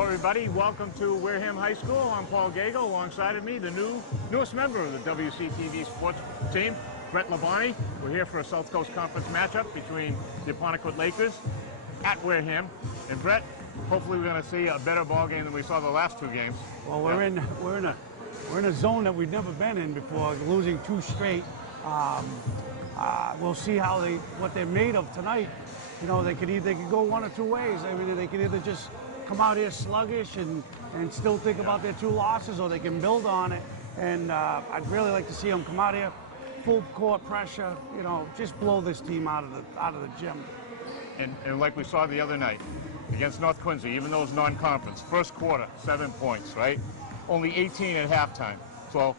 Hello, everybody. Welcome to Wareham High School. I'm Paul Gago. Alongside of me, the newest member of the WCTV sports team, Brett Labonte. We're here for a South Coast Conference matchup between the Apponequet Lakers at Wareham. And Brett, hopefully we're going to see a better ball game than we saw the last two games. Well, we're in a zone that we've never been in before, losing two straight. We'll see what they're made of tonight. You know, they could go one or two ways. I mean, they could either just come out here sluggish and still think about their two losses, or they can build on it. And I'd really like to see them come out here, full court pressure. You know, just blow this team out of the gym. And like we saw the other night against North Quincy, even though it's non-conference, first quarter 7 points, right? Only 18 at halftime. So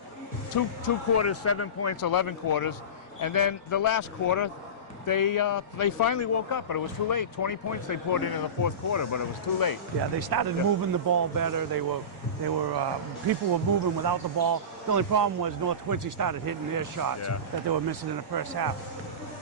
two quarters, 7 points, 11 quarters, and then the last quarter. They finally woke up, but it was too late. 20 points they poured in the fourth quarter, but it was too late. Yeah, they started moving the ball better. People were moving without the ball. The only problem was North Quincy started hitting their shots that they were missing in the first half.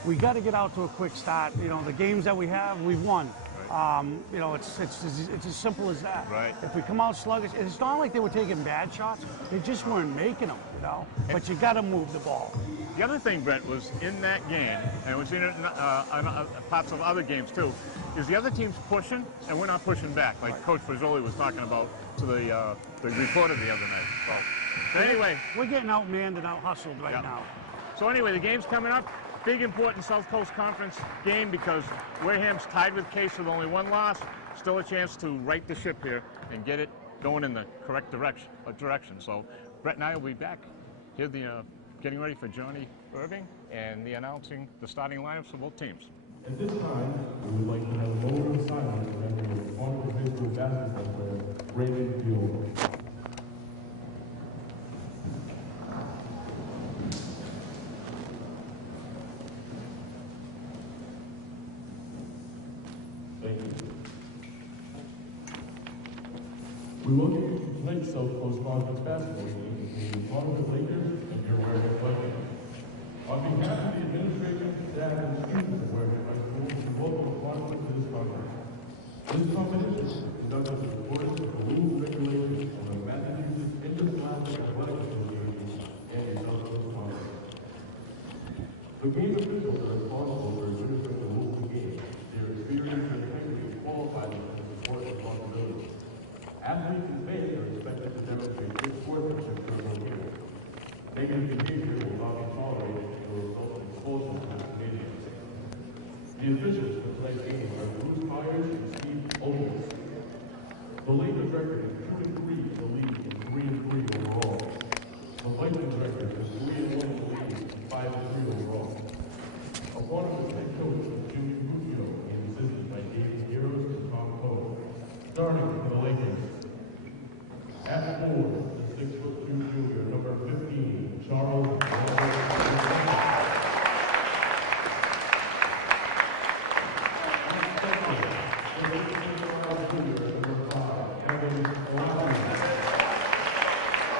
We got to get out to a quick start. You know, the games that we have, we've won. Right. You know, it's as simple as that. Right. If we come out sluggish, it's not like they were taking bad shots. They just weren't making them, you know. But you got to move the ball. The other thing, Brett, was in that game, and it was in parts of other games too, is the other team's pushing, and we're not pushing back, like Coach Fazzoli was talking about to the reporter the other night. So anyway. We're getting outmanned and out-hustled right now. So anyway, the game's coming up. Big, important South Coast Conference game because Wareham's tied with Case with only one loss. Still a chance to right the ship here and get it going in the correct direction. So Brett and I will be back here getting ready for Johnny Irving and announcing the starting lineups for both teams. At this time, we would like to have a moment of silence remembering the Apponequet High School basketball player, Raymond Field. Thank you. We welcome you to tonight's South Coast Conference basketball game between the Apponequet Lakers and your Wareham Vikings. On behalf of the administration, staff, and students at Wareham High School, we welcome Apponequet to this conference. This competition is conducted in accordance with the rules and regulations of the Massachusetts Interscholastic Athletic Association and the South Coast Conference. The game officials are responsible for administering the rules of the game. Their experience and integrity qualify them to support responsibility. Athletes and fans are expected to demonstrate good sportsmanship during the game. Negative behavior will not be tolerated and will result in expulsion from the stadium. The officials for tonight's game are Bruce Myers and Steve Owens. The Lakers record is 2-3 in the league and 3-3 overall. The Vikings record is 3-1 in the league and 5-3 overall. Apponequet's head coach is Jimmy Rubio and assisted by David Heroes and Tom Poe. Starting for the Lakers. At 4, the 6'2" junior, number 15, Charles. I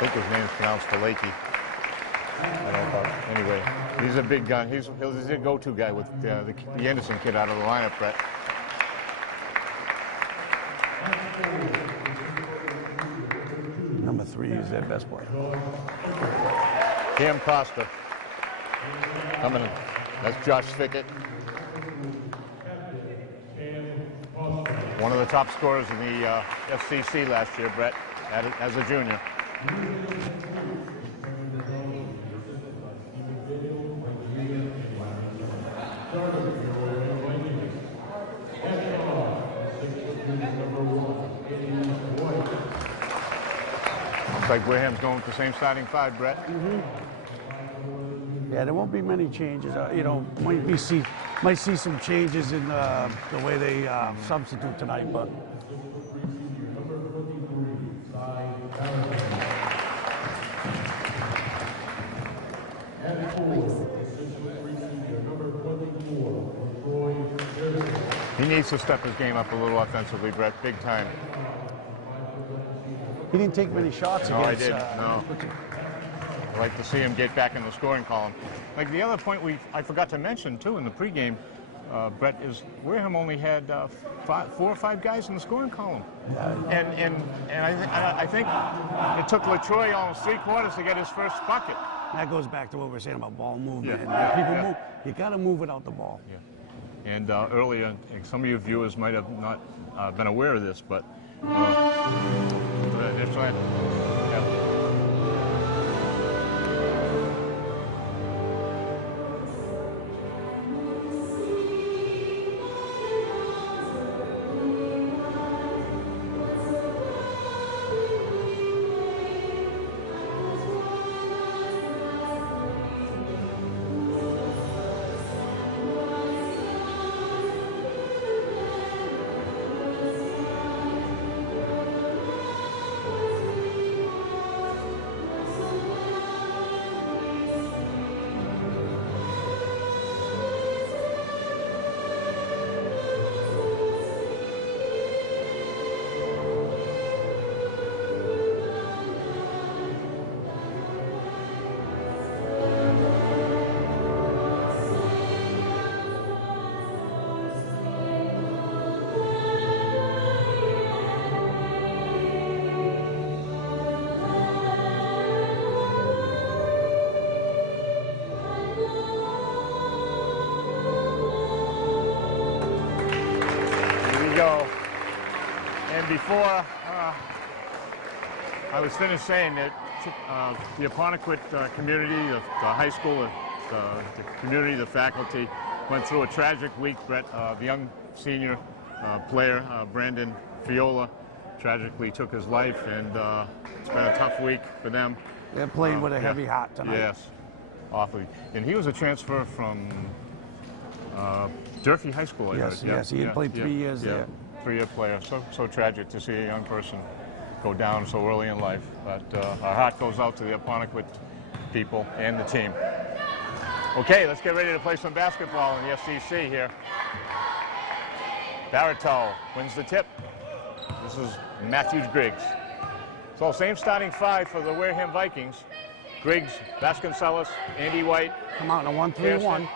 think his name's pronounced Falaki. I don't know. Anyway, he's a big gun. He's a go-to guy with the Anderson kid out of the lineup, Brett. Number 3 is their best player. Cam Costa coming in. That's Josh Fickett. One of the top scorers in the FCC last year, Brett, as a junior. Looks like Wareham's going with the same starting 5, Brett. Yeah, there won't be many changes. You know, might see some changes in the way they substitute tonight, but. He needs to step his game up a little offensively, Brett, big time. He didn't take many shots against. I didn't. No. I'd like to see him get back in the scoring column. Like the other point I forgot to mention too in the pregame, Brett, is Wareham only had 4 or 5 guys in the scoring column. And I think it took LaTroy almost 3 quarters to get his first bucket. That goes back to what we were saying about ball movement. Yeah. And people move. You got to move without the ball. Yeah. And earlier, some of your viewers might have not been aware of this, but that's right. Yeah. And before I was finished saying that the Apponequet community, the high school, the community, the faculty went through a tragic week. Brett, the young senior player, Brandon Fiola, tragically took his life, and it's been a tough week for them. They're playing with a heavy heart tonight. Yes, awfully. And he was a transfer from Durfee High School, I heard. Yes, he had played 3 years there. 3-year player. So tragic to see a young person go down so early in life. But our heart goes out to the Apponequet people and the team. Okay, let's get ready to play some basketball in the SEC here. Barito wins the tip. This is Matthew Griggs. So same starting 5 for the Wareham Vikings. Griggs, Vasconcelos, Andy White. Come out in a 1-3-1.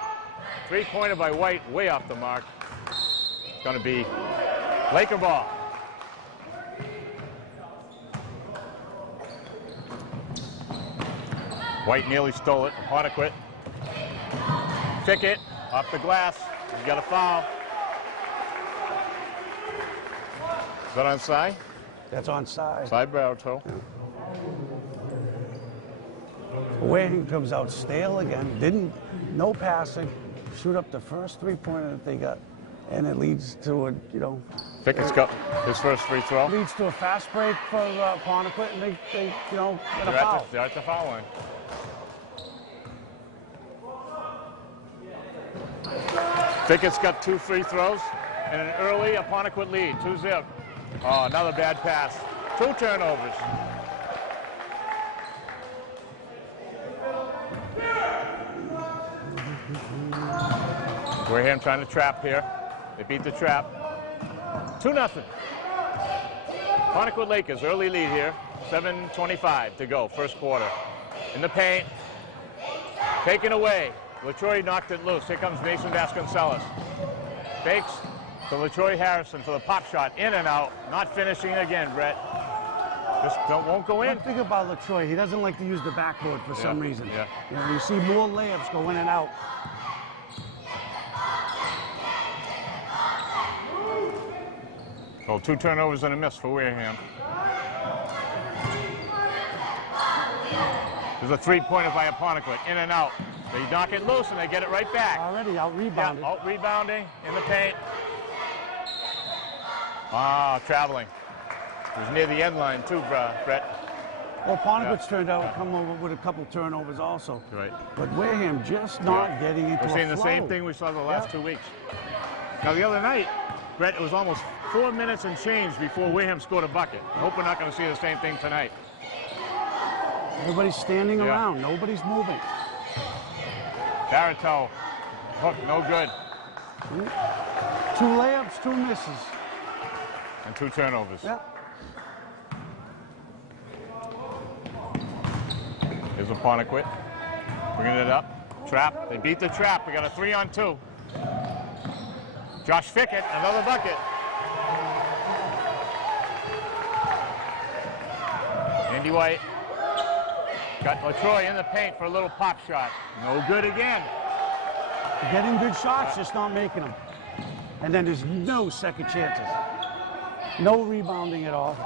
3-pointer by White, way off the mark. It's going to be Laker ball. White nearly stole it. Apponequet. Pickett off the glass. He's got a foul. Is that onside? That's onside. Side Barito. Wareham comes out stale again. No passing. Shoot up the first 3-pointer that they got, and it leads to a, Pickett's got his first free throw. Leads to a fast break for Apponequet, and they get a foul. They're at the foul line. Pickett's got 2 free throws and an early Apponequet lead, 2-0. Oh, another bad pass. 2 turnovers. Wareham trying to trap here. They beat the trap. 2-0. Apponequet Lakers early lead here. 7:25 to go, first quarter. In the paint. Taken away. LaTroy knocked it loose. Here comes Mason Vasconcelos. Fakes to LaTroy Harrison for the pop shot. In and out. Not finishing again, Brett. Just won't go in. One thing about LaTroy, he doesn't like to use the backboard for some reason. Yeah. You see more layups go in and out. So 2 turnovers and a miss for Wareham. There's a 3-pointer by Apponequet. In and out. They knock it loose and they get it right back. Already out-rebounded. Yeah, out-rebounding in the paint. Ah, traveling. It was near the end line too, Brett. Well, Apponequet's turned out to come over with a couple turnovers also. Right. But Wareham just not getting into a flow. We're seeing the same thing we saw the last 2 weeks. Now, the other night, Brett, it was almost 4 minutes and change before Wareham scored a bucket. I hope we're not going to see the same thing tonight. Everybody's standing around. Nobody's moving. Barito, hook, no good. 2 layups, 2 misses. And 2 turnovers. Yeah. Here's Apponequet. Bringing it up. Trap. They beat the trap. We got a 3-on-2. Josh Fickett, another bucket. Andy White got LaTroy in the paint for a little pop shot. No good again. Getting good shots, just not making them. And then there's no second chances. No rebounding at all.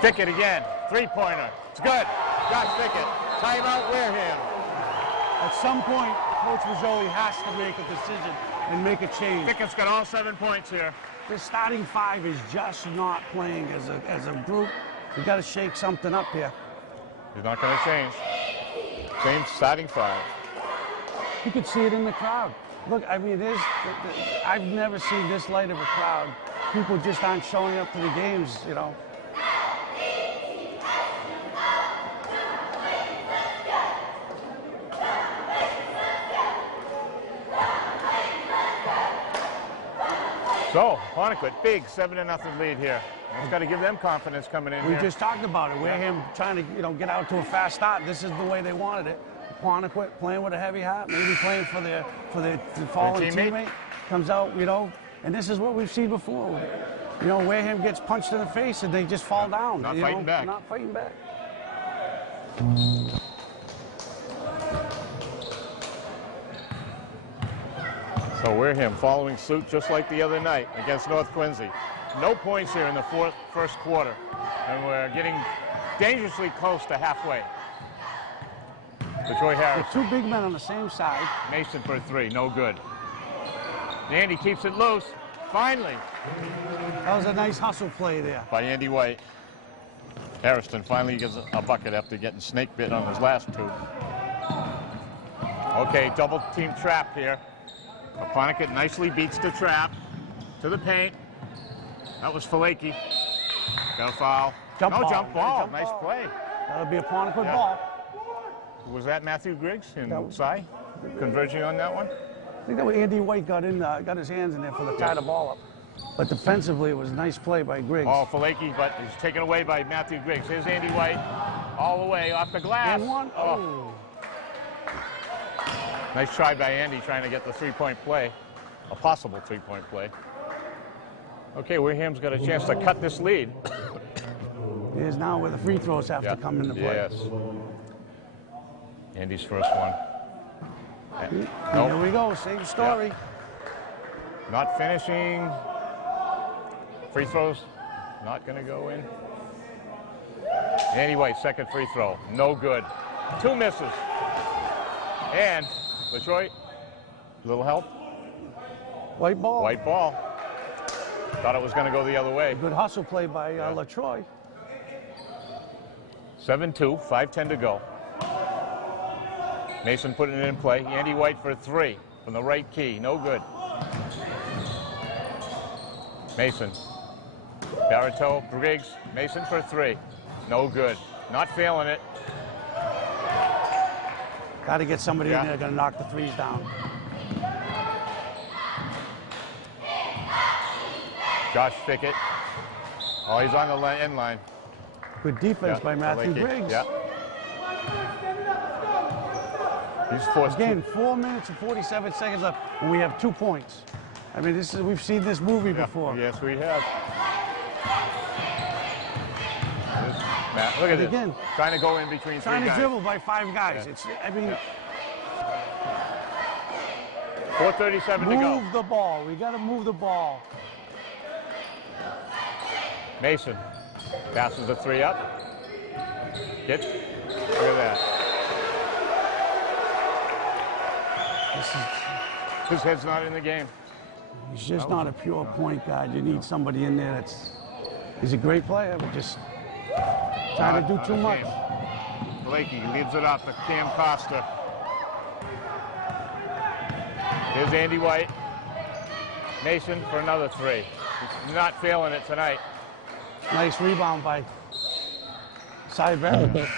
Fickett again, three-pointer. It's good. Josh Fickett. Timeout Wareham. At some point, Coach Mazzoli has to make a decision and make a change. Fickett's got all 7 points here. The starting five is just not playing as a group. We got to shake something up here. He's not going to change. Same starting five. You could see it in the crowd. Look, I mean, I've never seen this light of a crowd. People just aren't showing up to the games, you know. So, Apponequet, big 7-0 lead here. It's got to give them confidence coming in We here. just talked about it. Wareham trying to, you know, get out to a fast start. This is the way they wanted it. Apponequet playing with a heavy heart, maybe playing for the fallen teammate. Comes out, you know, and this is what we've seen before. You know, Wareham gets punched in the face and they just fall down. Not fighting back. Not fighting back. So Wareham following suit just like the other night against North Quincy. No points here in the first quarter. And we're getting dangerously close to halfway. Troy Harris. Two big men on the same side. Mason for a three, no good. Andy keeps it loose. Finally. That was a nice hustle play there. By Andy White. Harrison finally gets a bucket after getting snake bit on his last two. Okay, double team trap here. Apponequet nicely beats the trap to the paint. That was Faleki. Got a foul. Jump ball. Jump ball. Jump Nice ball. play. That'll be a Apponequet ball. Was that Matthew Griggs and That was- Cy converging on that one? I think that was Andy White got his hands in there for the tie the ball up. But defensively, it was a nice play by Griggs. Oh, Faleki, but he's taken away by Matthew Griggs. Here's Andy White all the way off the glass. And one. Oh. Nice try by Andy trying to get the three-point play, a possible three-point play. Okay, Wareham's got a chance to cut this lead. Here's now where the free throws have to come into play. Yes. Andy's first one. Here Nope. we go, same story. Not finishing. Free throws, not going to go in. Andy White, second free throw, no good. Two misses. And Detroit, little help. White ball. White ball. Thought it was going to go the other way. Good hustle play by LaTroy. 7-2, 5:10 to go. Mason putting it in play. Andy White for three from the right key, no good. Mason. Barreto, Briggs, Mason for three. No good. Not failing it. Got to get somebody in there going to knock the threes down. Josh Fickett. Oh, he's on the end line. Good defense by Matthew Briggs. Yeah. He's forced Again, 4 minutes and 47 seconds left, and we have 2 points. I mean, we've seen this movie before. Yes, we have. Matt, look at this. Again, trying to go in between three trying to guys. dribble by 5 guys. Yeah. I mean, 4:37 to go. move the ball. We got to move the ball. Mason passes the three up. Look at that. His head's not in the game. He's just not a pure point guard. You need somebody in there he's a great player, but just trying to do too much. Blakey leaves it up to Cam Costa. Here's Andy White. Mason for another three. He's not failing it tonight. Nice rebound by Cy Barrett.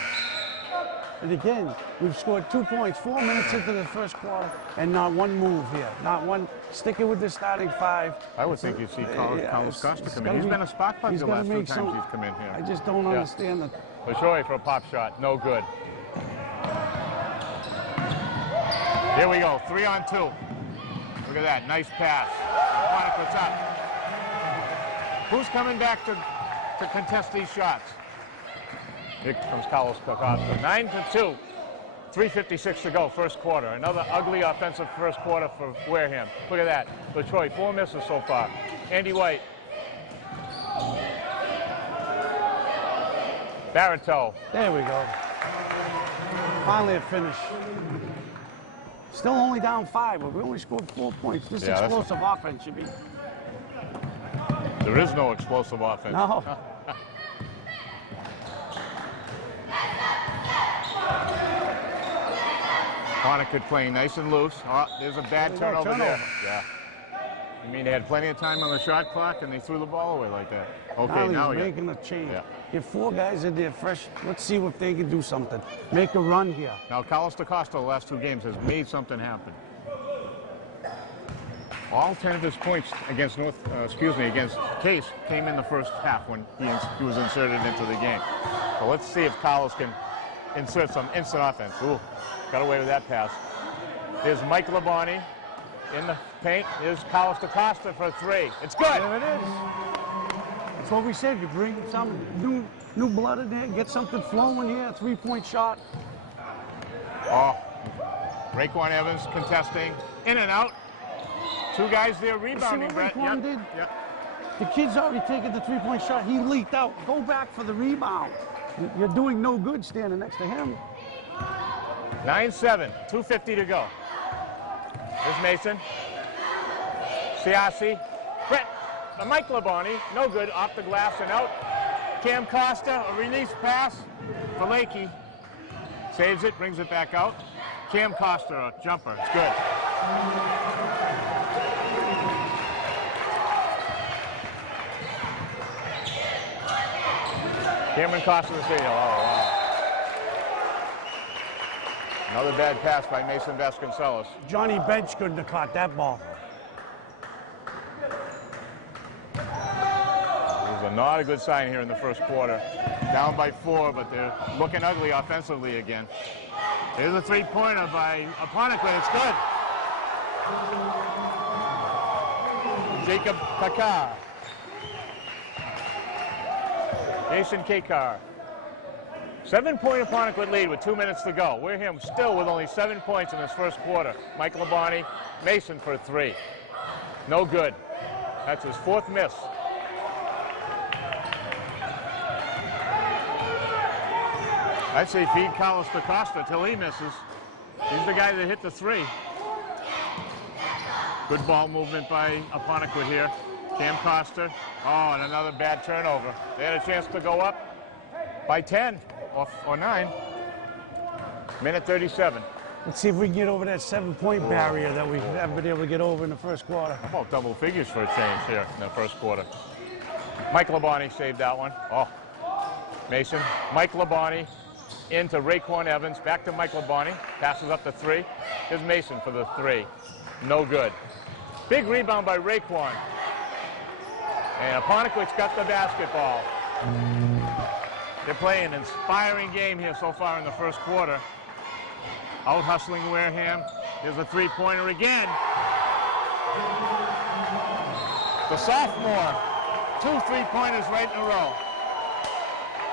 And again, we've scored 2 points, 4 minutes into the first quarter, and not one move here. Not one. Sticking with the starting five. I would think you'd see Carlos Costa come in. He's been a spot plug the last 2 times he's come in here. I just don't understand that. Lajoie for a pop shot, no good. Here we go, 3-on-2. Look at that, nice pass. Apponequet's up. Who's coming back to contest these shots? Here comes Carlos Costa. 9-2. 3:56 to go, first quarter. Another ugly offensive first quarter for Wareham. Look at that. Detroit, 4 misses so far. Andy White. Barreto. There we go. Finally a finish. Still only down 5, but we only scored 4 points. This explosive offense should be. There is no explosive offense. No. Apponequet playing nice and loose. Oh, there's a bad turnover there. Yeah. I mean, they had plenty of time on the shot clock, and they threw the ball away like that. Okay, now he's making a change. Yeah. Get 4 guys in there fresh. Let's see if they can do something. Make a run here. Now, Carlos Costa, the last 2 games, has made something happen. All 10 of his points against against Case came in the first half when he was inserted into the game. So let's see if Carlos can insert some instant offense. Ooh, got away with that pass. There's Mike Labonte in the paint. Here's Carlos Costa for 3. It's good. There it is. That's what we said. You bring some new blood in there, get something flowing here. 3-point shot. Oh, Raekwon Evans contesting. In and out. 2 guys there rebounding, See what Brett. Raekwon did? Yep. The kid's already taken the 3-point shot. He leaked out. Go back for the rebound. You're doing no good standing next to him. 9-7, 2:50 to go. There's Mason. Siasi. Brett, Mike Labonte, no good, off the glass and out. Cam Costa, a release pass for Lakey. Saves it, brings it back out. Cam Costa, a jumper, it's good. Cameron Costa the video. Oh, wow. Another bad pass by Mason Vasconcelos. Johnny Bench couldn't have caught that ball. It was not a good sign here in the first quarter. Down by 4, but they're looking ugly offensively again. Here's a 3-pointer by Apponequet. It's good. Jacob Kakar. Jason Kakar. 7-point Apponequet lead with 2 minutes to go. Wareham still with only 7 points in this first quarter. Mike Labonte, Mason for 3. No good. That's his 4th miss. I'd say feed Carlos Costa till he misses. He's the guy that hit the 3. Good ball movement by Apponequet here. Cam Costa. Oh, and another bad turnover. They had a chance to go up by 10 or 9. Minute 37. Let's see if we can get over that 7-point barrier that we haven't been able to get over in the first quarter. How about double figures for a change here in the first quarter? Mike Labonte saved that one. Oh, Mason. Mike Labonte into Raekwon Evans. Back to Mike Labonte. Passes up to 3. Here's Mason for the 3. No good. Big rebound by Raekwon. And Apponequet's got the basketball. They're playing an inspiring game here so far in the first quarter. Out hustling Wareham. Here's a 3-pointer again. The sophomore. 2 3-pointers right in a row.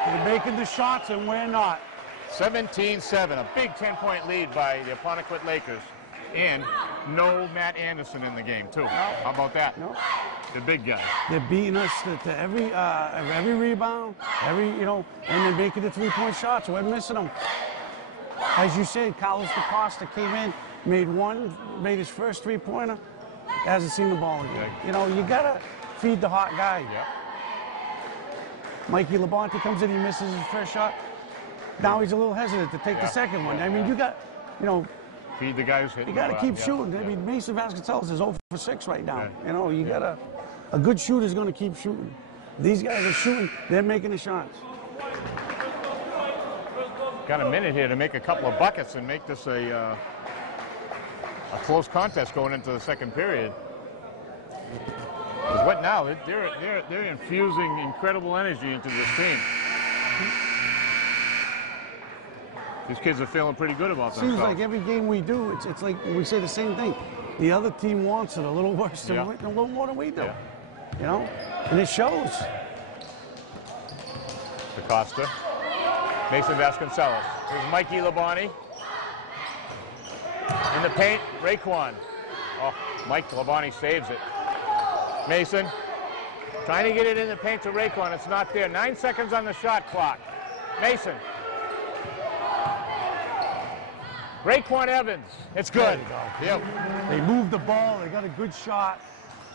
They're making the shots and we're not. 17-7, a big 10-point lead by the Apponequet Lakers. And no Matt Anderson in the game, too. No. How about that? No. The big guy. They're beating us to every rebound, and they're making the 3-point shots. We're missing them. As you said, Carlos Costa came in, made his first 3-pointer, hasn't seen the ball again. Yeah. You gotta feed the hot guy. Yeah. Mikey Labonte comes in, he misses his first shot. Now he's a little hesitant to take the second one. I mean, you got, feed the guys hitting. You got to keep shooting. I mean, Mason Vasconcelos is 0 for 6 right now. You got to. A good shooter's going to keep shooting. These guys are shooting. They're making the shots. Got a minute here to make a couple of buckets and make this a close contest going into the second period. Because what now? They're infusing incredible energy into this team. These kids are feeling pretty good about themselves. Seems like every game we do, it's like we say the same thing. The other team wants it a little worse than a little more than we do. Yeah. You know, and it shows. DaCosta. Mason Vasconcelos. Here's Mikey Labonte. In the paint, Raekwon. Oh, Mike Labonte saves it. Mason trying to get it in the paint to Raekwon. It's not there. 9 seconds on the shot clock. Mason. Raekwon Evans. It's good. Yep. They moved the ball. They got a good shot.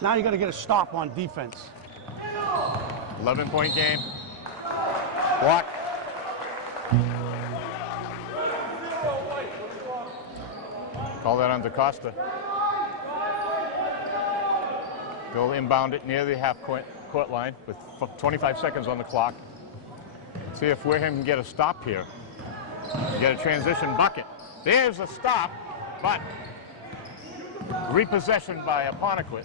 Now you got to get a stop on defense. 11-point game. Block. Call that on DaCosta. They'll inbound it near the half-court line with 25 seconds on the clock. See if Wareham can get a stop here. Get a transition bucket. There's a stop, but repossession by Apponequet.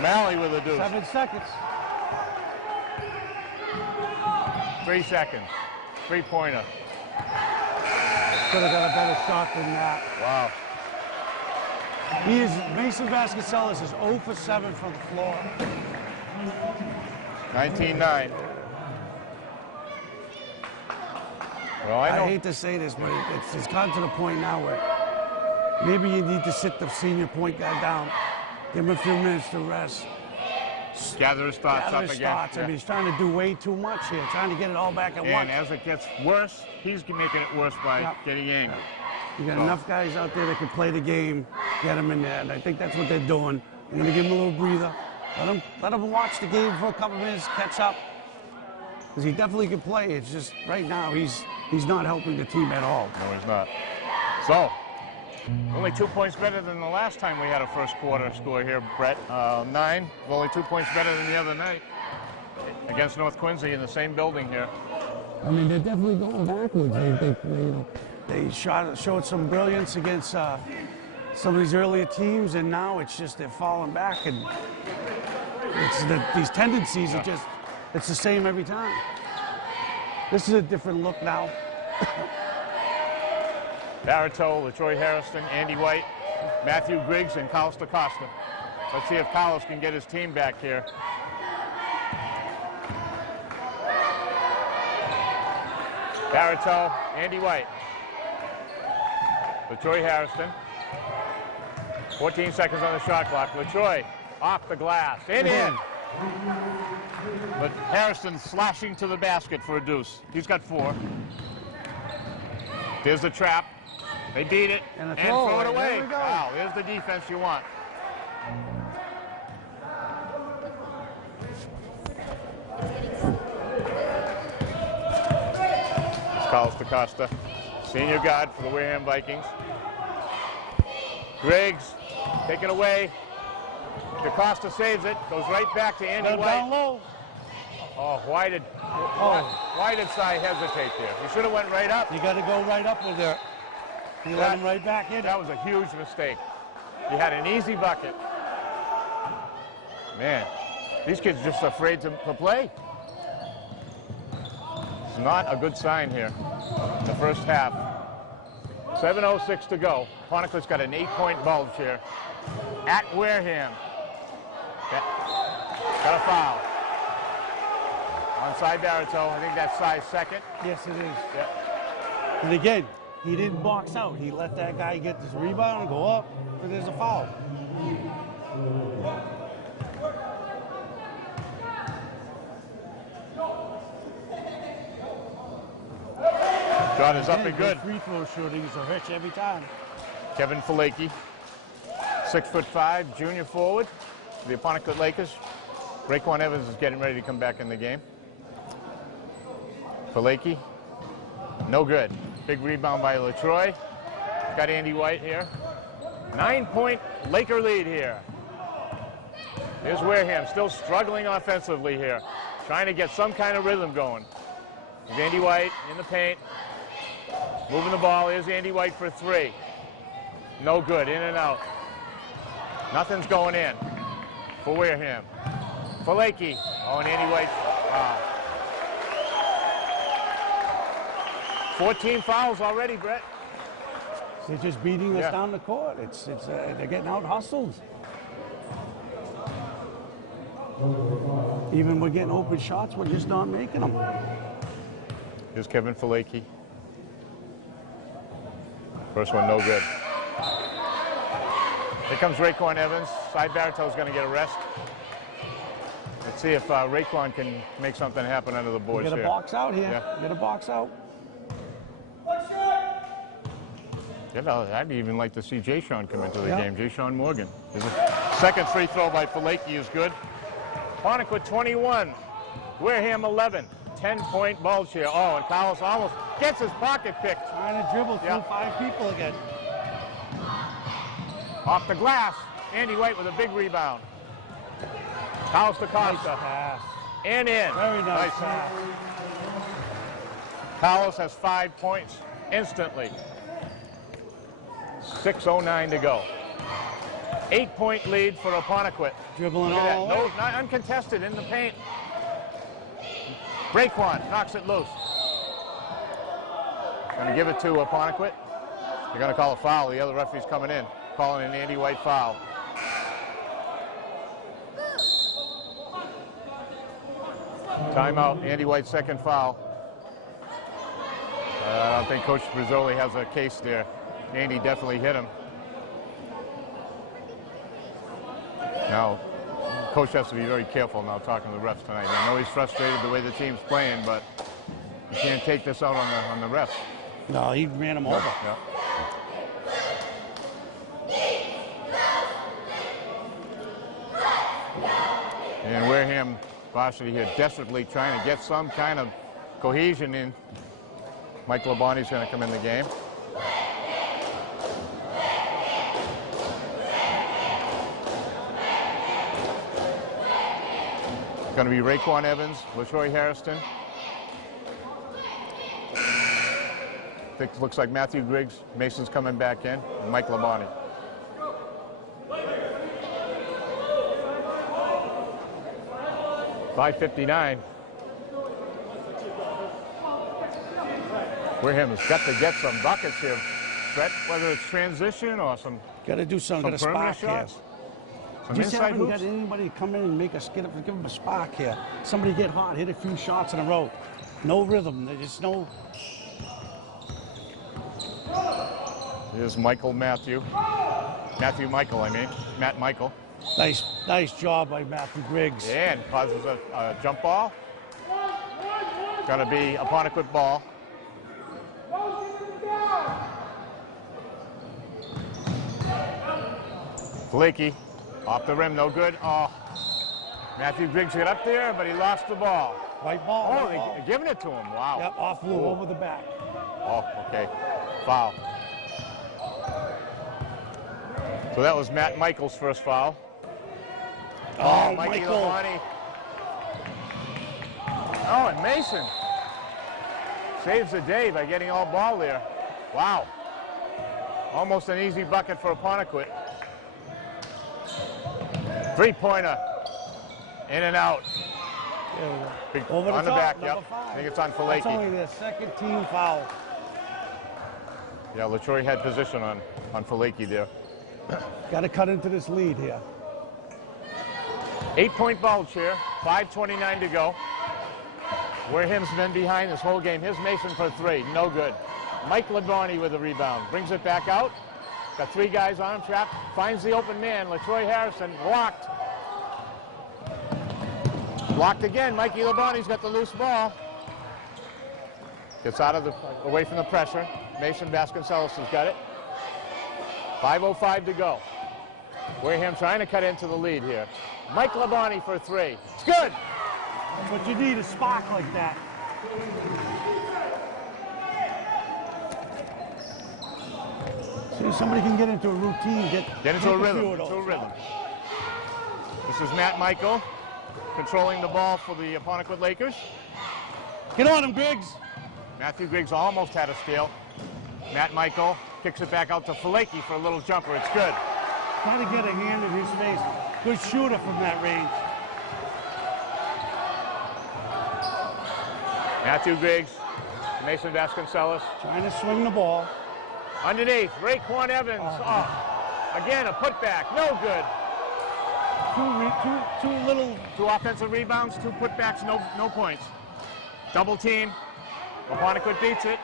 Malley with a deuce. 7 seconds. 3 seconds. Three-pointer. Could have got a better shot than that. Wow. Mason Vasconcelos is 0 for 7 from the floor. 19-9. Well, I hate to say this, but it's gotten to the point now where maybe you need to sit the senior point guard down, give him a few minutes to rest. Gather his thoughts up again. I mean, he's trying to do way too much here, trying to get it all back at once. And as it gets worse, he's making it worse by getting angry. You got enough guys out there that can play the game, get them in there, and I think that's what they're doing. They're going to give him a little breather. Let him watch the game for a couple minutes, catch up, because he definitely can play. It's just right now he's not helping the team at all. No, he's not. So, only 2 points better than the last time we had a first quarter score here, Brett. 9, only 2 points better than the other night against North Quincy in the same building here. I mean, they're definitely going backwards. They showed some brilliance against some of these earlier teams, and now it's just they're falling back, and these tendencies are just, it's the same every time. This is a different look now. Barito, LaTroy Harrison, Andy White, Matthew Griggs, and Carlos DaCosta. Let's see if Carlos can get his team back here. Barito, Andy White, LaTroy Harrison. 14 seconds on the shot clock. LaTroy off the glass, and in. But Harrison slashing to the basket for a deuce. He's got 4. There's the trap. They beat it and throw it away. Wow, there's the defense you want. It's Carlos DaCosta, senior guard for the Wareham Vikings. Griggs, taken away. DaCosta saves it, goes right back to Andy White. Down low. Oh, why did Sy hesitate there? He should have went right up. You got to go right up with it. You let him right back in. That was a huge mistake. You had an easy bucket. Man, these kids are just afraid to play. It's not a good sign here. The first half. 7:06 to go. Apponequet's got an 8-point bulge here. At Wareham. Got a foul. Onside Barito. I think that's Sy's second. Yes, it is. Yeah. And again, he didn't box out. He let that guy get this rebound and go up, but there's a foul. Shot is up and good. Free throw shooting is a hitch every time. Kevin Falakey, 6'5", junior forward, the Apponequet Lakers. Raekwon Evans is getting ready to come back in the game. Falakey, no good. Big rebound by LaTroy. Got Andy White here. 9-point Laker lead here. Here's Wareham, still struggling offensively here. Trying to get some kind of rhythm going. There's Andy White in the paint. Moving the ball. Here's Andy White for 3. No good, in and out. Nothing's going in for Wareham. Apponequet. Oh, and Andy White. Wow. 14 fouls already, Brett. They're just beating us down the court. They're getting out hustled. Even we're getting open shots, we're just not making them. Here's Kevin Apponequet. First one, no good. Here comes Raekwon Evans. Cy Bartow's going to get a rest. Let's see if Raekwon can make something happen under the boards here. Get a box out here. Yeah. Get a box out. You know, I'd even like to see Jay Sean come into the game. Jay Sean Morgan. His second free throw by Apponequet is good. Apponequet 21. Wareham 11. 10-point ball share. Oh, and Carlos almost gets his pocket picked. Trying to dribble through 5 people again. Off the glass. Andy White with a big rebound. Carlos to Costa. Nice pass. And in. Very nice pass. Carlos has 5 points instantly. 6:09 to go. 8-point lead for Apponequet. Dribbling Look at all that. No, over. not uncontested in the paint. Raekwon knocks it loose. Going to give it to Apponequet. They're going to call a foul. The other referee's coming in, calling an Andy White foul. Timeout. Andy White's second foul. I don't think Coach Brizzoli has a case there. Andy definitely hit him. Now, Coach has to be very careful now talking to the refs tonight. I know he's frustrated the way the team's playing, but you can't take this out on the refs. No, he ran him over. Yeah. And Wareham Varsity here desperately trying to get some kind of cohesion in. Mike Labonte's going to come in the game. It's going to be Raekwon Evans, LaTroy Harrison. Looks like Matthew Griggs. Mason's coming back in. And Mike Labonte. .559. Wareham has got to get some buckets here, Brett, whether it's transition or some Got to do something. Got to perimeter spark here. shots. Some Just inside haven't hoops. got anybody come in and make us give them a spark here. Somebody get hot, hit a few shots in a row. No rhythm. There's just no. Here's Michael Matthew. Matthew Michael, I mean. Matt Michael. Nice job by Matthew Griggs. And causes a jump ball. Going to be Apponequet ball. Apponequet off the rim, no good. Oh, Matthew Griggs got up there, but he lost the ball. White ball. Oh, white ball. they're giving it to him. Wow. Yep, off Lou, over the back. Oh, okay. Foul. So that was Matt Michael's first foul. Oh, Mikey Michael. Labonte. Oh, and Mason saves the day by getting all ball there. Wow. Almost an easy bucket for Apponequet. Three-pointer. In and out. There we go. Big, Over the on the top, back, number yep. 5. I think it's on That's Apponequet. only their second team foul. Yeah, LaTroy had position on Apponequet there. Got to cut into this lead here. 8-point ball share, 5:29 to go. Wareham's been behind this whole game. Here's Mason for 3, no good. Mike Labonte with a rebound, brings it back out. Got 3 guys on him, trapped, finds the open man, LaTroy Harrison, blocked. Blocked again, Mikey Labonte's got the loose ball. Gets away from the pressure. Mason Vasconcelos has got it. 5:05 to go. Wareham trying to cut into the lead here. Mike Labonte for 3. It's good. That's what you need, a spark like that. See, somebody can get into a routine, Get into a make rhythm. few of those. Into a rhythm. This is Matt Michael controlling the ball for the Apponequet Lakers. Get on him, Griggs. Matthew Griggs almost had a steal. Matt Michael kicks it back out to Apponequet for a little jumper. It's good. Try to get a hand in his face. Good shooter from that range. Matthew Griggs, Mason Vasconcelos. Trying to swing the ball. Underneath, Raekwon Evans. Again, a putback, no good. Two offensive rebounds, 2 putbacks, no points. Double team. Apponequet beats it.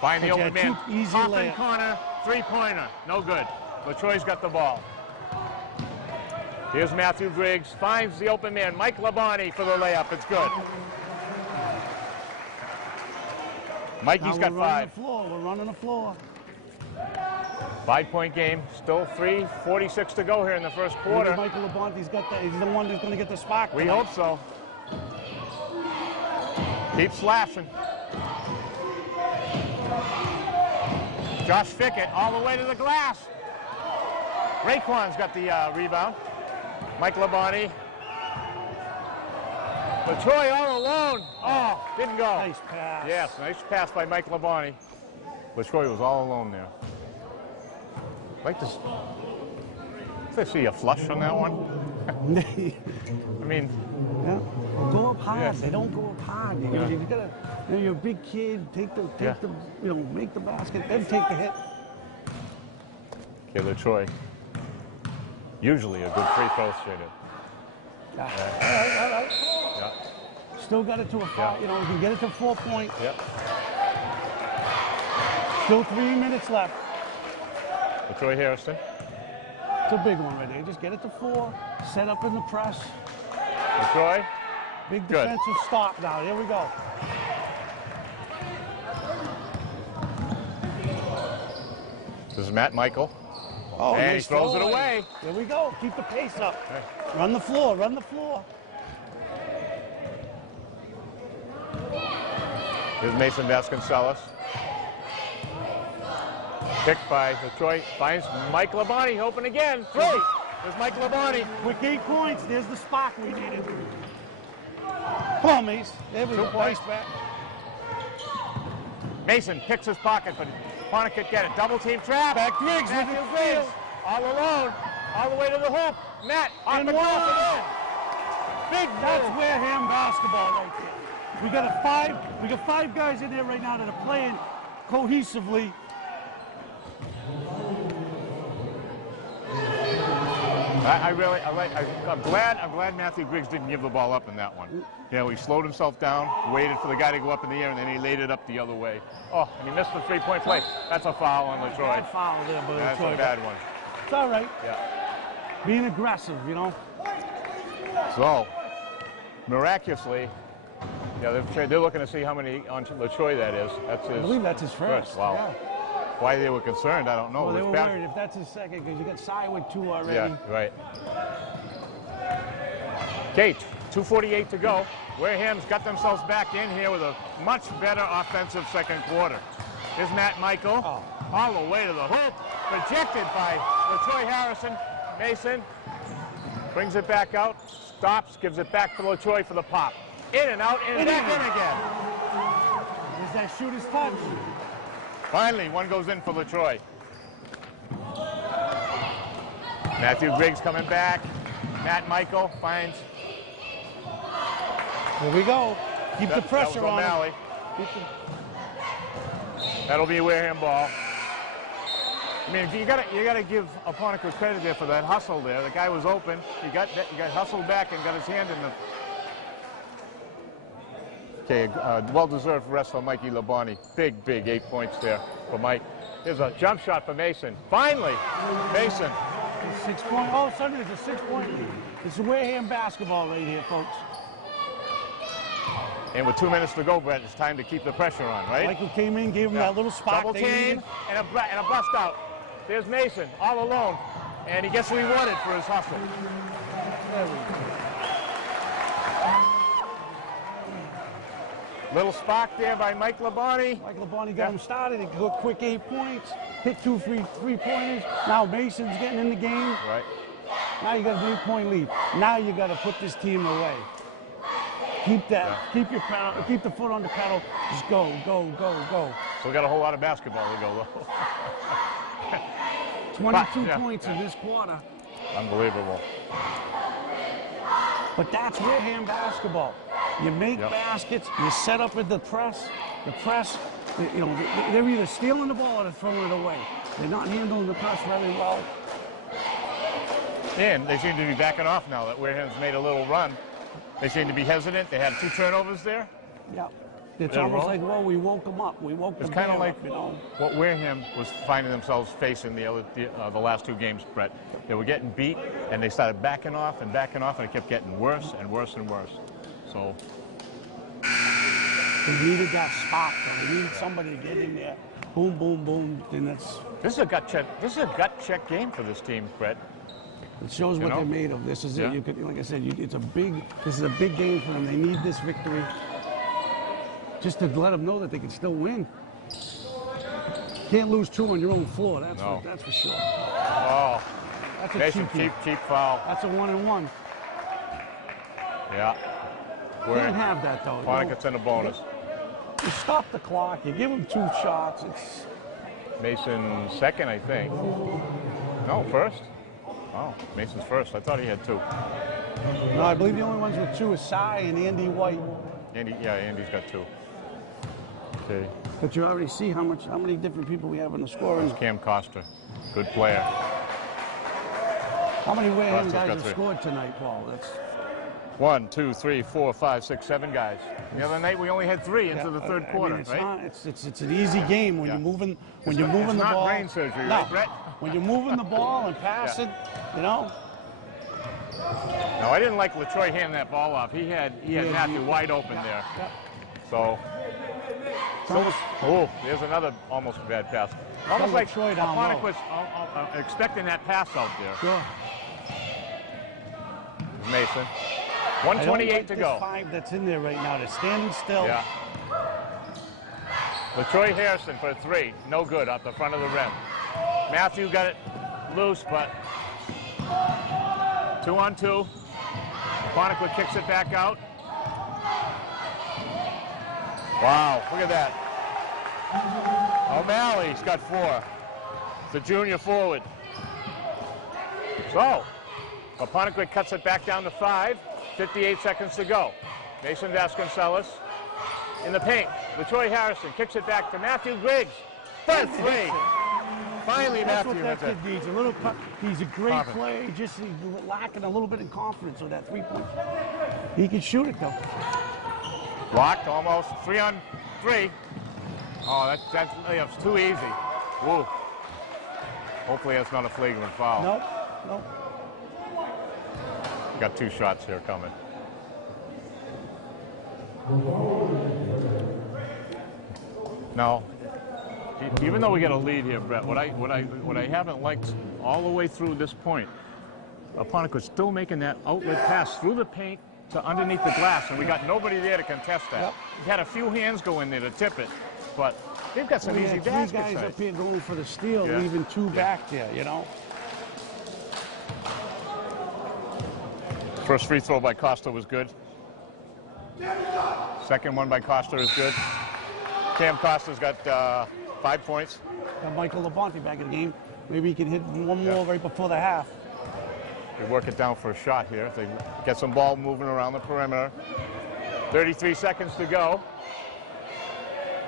Find the open man. Easy Coffin layup. corner, 3-pointer, no good. LaTroy's got the ball. Here's Matthew Griggs, finds the open man. Mike Labonte for the layup, it's good. Mikey's got 5. We're running the floor. 5-point game, still 3:46 to go here in the first quarter. Maybe Michael Labonte's got that. He's the one that's going to get the spark. We hope so. Keep slashing. Josh Fickett all the way to the glass. Raekwon's got the rebound. Mike Labonte. LaTroy all alone. Oh, didn't go. Nice pass. Yes, nice pass by Mike Labonte. LaTroy was all alone there. I'd like to see a flush on that one. I mean, yeah. Go up hard. Yeah. They don't go up hard. You gotta, you're a big kid. Take the, make the basket, then take the hit. Okay, LaTroy. Usually a good free throw shooter. All right. Yeah. Still got it to a 5. You know, we can get it to 4 points. Yep. Still 3 minutes left. LaTroy Harrison. It's a big one right there. Just get it to 4. Set up in the press. LaTroy. Big Good. defensive stop now. Here we go. This is Matt Michael. Oh, and he nice throws it throw. away. Here we go. Keep the pace up. Okay. Run the floor. Run the floor. Here's Mason Vasconcelos. Picked by LaTroy. Finds Mike Labonte. Open again. 3. There's Mike Labonte. Quick 8 points. There's the spot we needed. Come on, Mace. There we go. 2 points. Nice back. Mason picks his pocket, but Apponequet get it. Double team trap. Back Griggs with Matthew the Griggs. steal. All alone. All the way to the hoop. Matt on the glass again. Big That's move. Wareham basketball right there. We got 5 guys in there right now that are playing cohesively. I'm glad Matthew Griggs didn't give the ball up in that one. You know, he slowed himself down, waited for the guy to go up in the air, and then he laid it up the other way. Oh, and he missed the 3-point play. That's a foul on LaTroy. Bad foul there, but That's a bad one. it's all right. Yeah. Being aggressive, you know. So, miraculously, yeah, they're looking to see how many on LaTroy that is. That's his. I believe that's his first. Wow. Yeah. Why they were concerned, I don't know. Well, they This were worried if that's his second because you got Cy with 2 already. Yeah, right. Kate, 2:48 to go. Wareham's got themselves back in here with a much better offensive second quarter. Here's Matt Michael, all the way to the hoop. Rejected by LaTroy Harrison. Mason brings it back out, stops, gives it back to LaTroy for the pop. In and out, and back in again. There's that shooter's touch. Finally, one goes in for LaTroy. Matthew Griggs coming back. Matt Michael finds. Here we go. Keep the pressure on him. O'Malley. That'll be a Wareham ball. I mean, you gotta give Apponequet credit there for that hustle there. The guy was open. He got hustled back and got his hand in the. Okay, well-deserved rest for Mikey Labonte. Big 8 points there for Mike. Here's a jump shot for Mason. Finally, Mason. 6 point. Oh, suddenly it's a 6-point lead. This is Wareham basketball right here, folks. And with 2 minutes to go, Brett, it's time to keep the pressure on, right? Michael came in, gave him that little spot. Double team and a bust out. There's Mason, all alone. And he gets rewarded for his hustle. There we go. Little spark there by Mike Labonte. Mike Labonte got him started. He got quick 8 points. Hit 2 three-pointers. Now Mason's getting in the game. Right. Now you got an 8-point lead. Now you got to put this team away. Keep that. Yeah. Keep the foot on the pedal. Just go. So we got a whole lot of basketball to go, though. 22 points in this quarter. Unbelievable. But that's Wareham basketball. You make baskets, you set up with the press. The press, you know, they're either stealing the ball or they're throwing it away. They're not handling the press very well. And they seem to be backing off now that Wareham's made a little run. They seem to be hesitant. They had 2 turnovers there. Yeah. It's almost like, well, we woke them up. We woke them up. It's kind of like, you know, what Wareham was finding themselves facing the last 2 games, Brett. They were getting beat, and they started backing off, and it kept getting worse and worse and worse. So they needed that spot, though. They needed somebody to get in there. Boom, boom, boom. And that's. This is a gut check. This is a gut check game for this team, Brett. It shows what they're made of. This is it. You could, like I said, this is a big game for them. They need this victory just to let them know that they can still win. Can't lose 2 on your own floor. That's for sure. Oh, that's a Mason, cheap foul. That's a 1-and-1. Yeah. Can't have that though. Apponequet's in a bonus. You stop the clock. You give them 2 shots. It's Mason's second, I think. No, first. Oh, Mason's first. I thought he had 2. No, I believe the only ones with 2 is Cy and Andy White. Andy's got 2. Okay. But you already see how many different people we have in the scoring. There's Cam Costa, good player. How many Wareham guys have scored tonight, Paul? That's 1, 2, 3, 4, 5, 6, 7 guys. The other night we only had 3 into the third quarter, it's right? It's an easy game when you're moving the ball. It's not brain surgery, right, Brett? When you're moving the ball and passing, you know. No, I didn't like LaTroy handing that ball off. He had Matthew wide open there. So, there's another almost bad pass. Almost like Apponequet's expecting that pass out there. Sure. Mason. 1:28 to go. 5 that's in there right now. They're standing still. Yeah. LaTroy Harrison for 3. No good off the front of the rim. Matthew got it loose, but 2-on-2. Apponequet kicks it back out. Wow, look at that. O'Malley's got 4. The junior forward. So, Apponequet cuts it back down to 5. 58 seconds to go. Mason Vasconcelos in the paint. LaTroy Harrison kicks it back to Matthew Griggs. For 3. Finally, Matthew hits it. He's a great player. He's lacking a little bit in confidence with that 3-point. He can shoot it though. Blocked almost. 3-on-3. Oh, that's too easy. Woo. Hopefully that's not a flagrant foul. Nope. Got 2 shots here coming. No. Even though we get a lead here, Brett, what I haven't liked all the way through this point, Apponequet's still making that outlet pass through the paint to underneath the glass, and we got nobody there to contest that. Yep. We had a few hands go in there to tip it, but they've got some easy baskets. 3 guys up here going for the steal, Yeah. leaving 2 back there, you know. First free throw by Costa was good. Second one by Costa is good. Cam Costa's got 5 points. Got Michael Labonte back in the game. Maybe he can hit one more right before the half. They work it down for a shot here. If they get some ball moving around the perimeter. 33 seconds to go.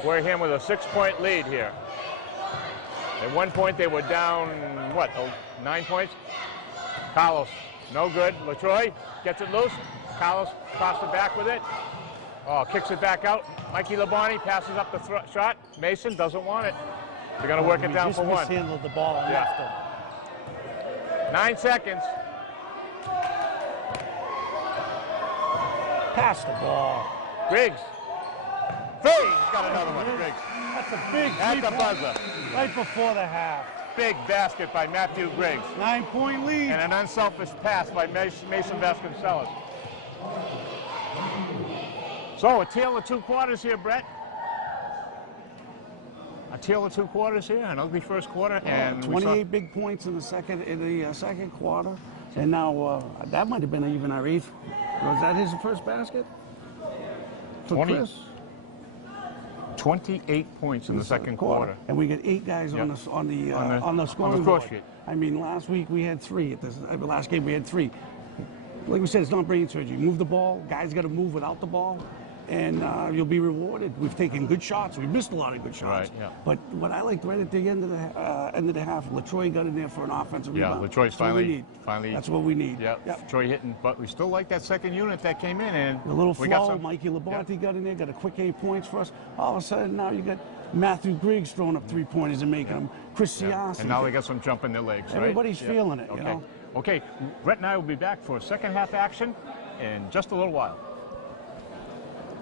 Wareham with a 6-point lead here. At one point they were down, 9 points? Carlos, no good. LaTroy gets it loose. Carlos Costa back with it. Oh, kicks it back out. Mikey Labonte passes up the shot. Mason doesn't want it. They're going to work it down for 1. He just mishandled the ball and left him. 9 seconds. Pass the ball. Griggs. 3. He's got another one. Griggs. That's a big At the buzzer. right before the half. Big basket by Matthew Griggs. 9-point lead. And an unselfish pass by Mason Vasconcelos. So a tale of 2 quarters here, Brett. A tale of 2 quarters here, an ugly first quarter, and 28 big points in the second quarter, and now that might have been even our 8th. Was that his first basket? For 20. Chris? 28 points in the second quarter. And we get 8 guys on the scoring score board. sheet. I mean, last week we had 3. Last game we had 3. Like we said, it's not brain surgery. Move the ball. Guys got to move without the ball, and you'll be rewarded. We've taken good shots. We missed a lot of good shots. Right, yeah. But what I liked right at the end of the half, LaTroy got in there for an offensive rebound. Yeah, LaTroy's finally. That's what we need. Yeah, Troy hitting, but we still like that second unit that came in, and a little we got flow. some, Mikey Labonte got in there, got a quick 8 points for us. All of a sudden now you got Matthew Griggs throwing up 3-pointers and making them. Chris Sias. And now they got some jump in their legs. Everybody's right? feeling it. Okay. You know. Okay, Brett and I will be back for second half action in just a little while.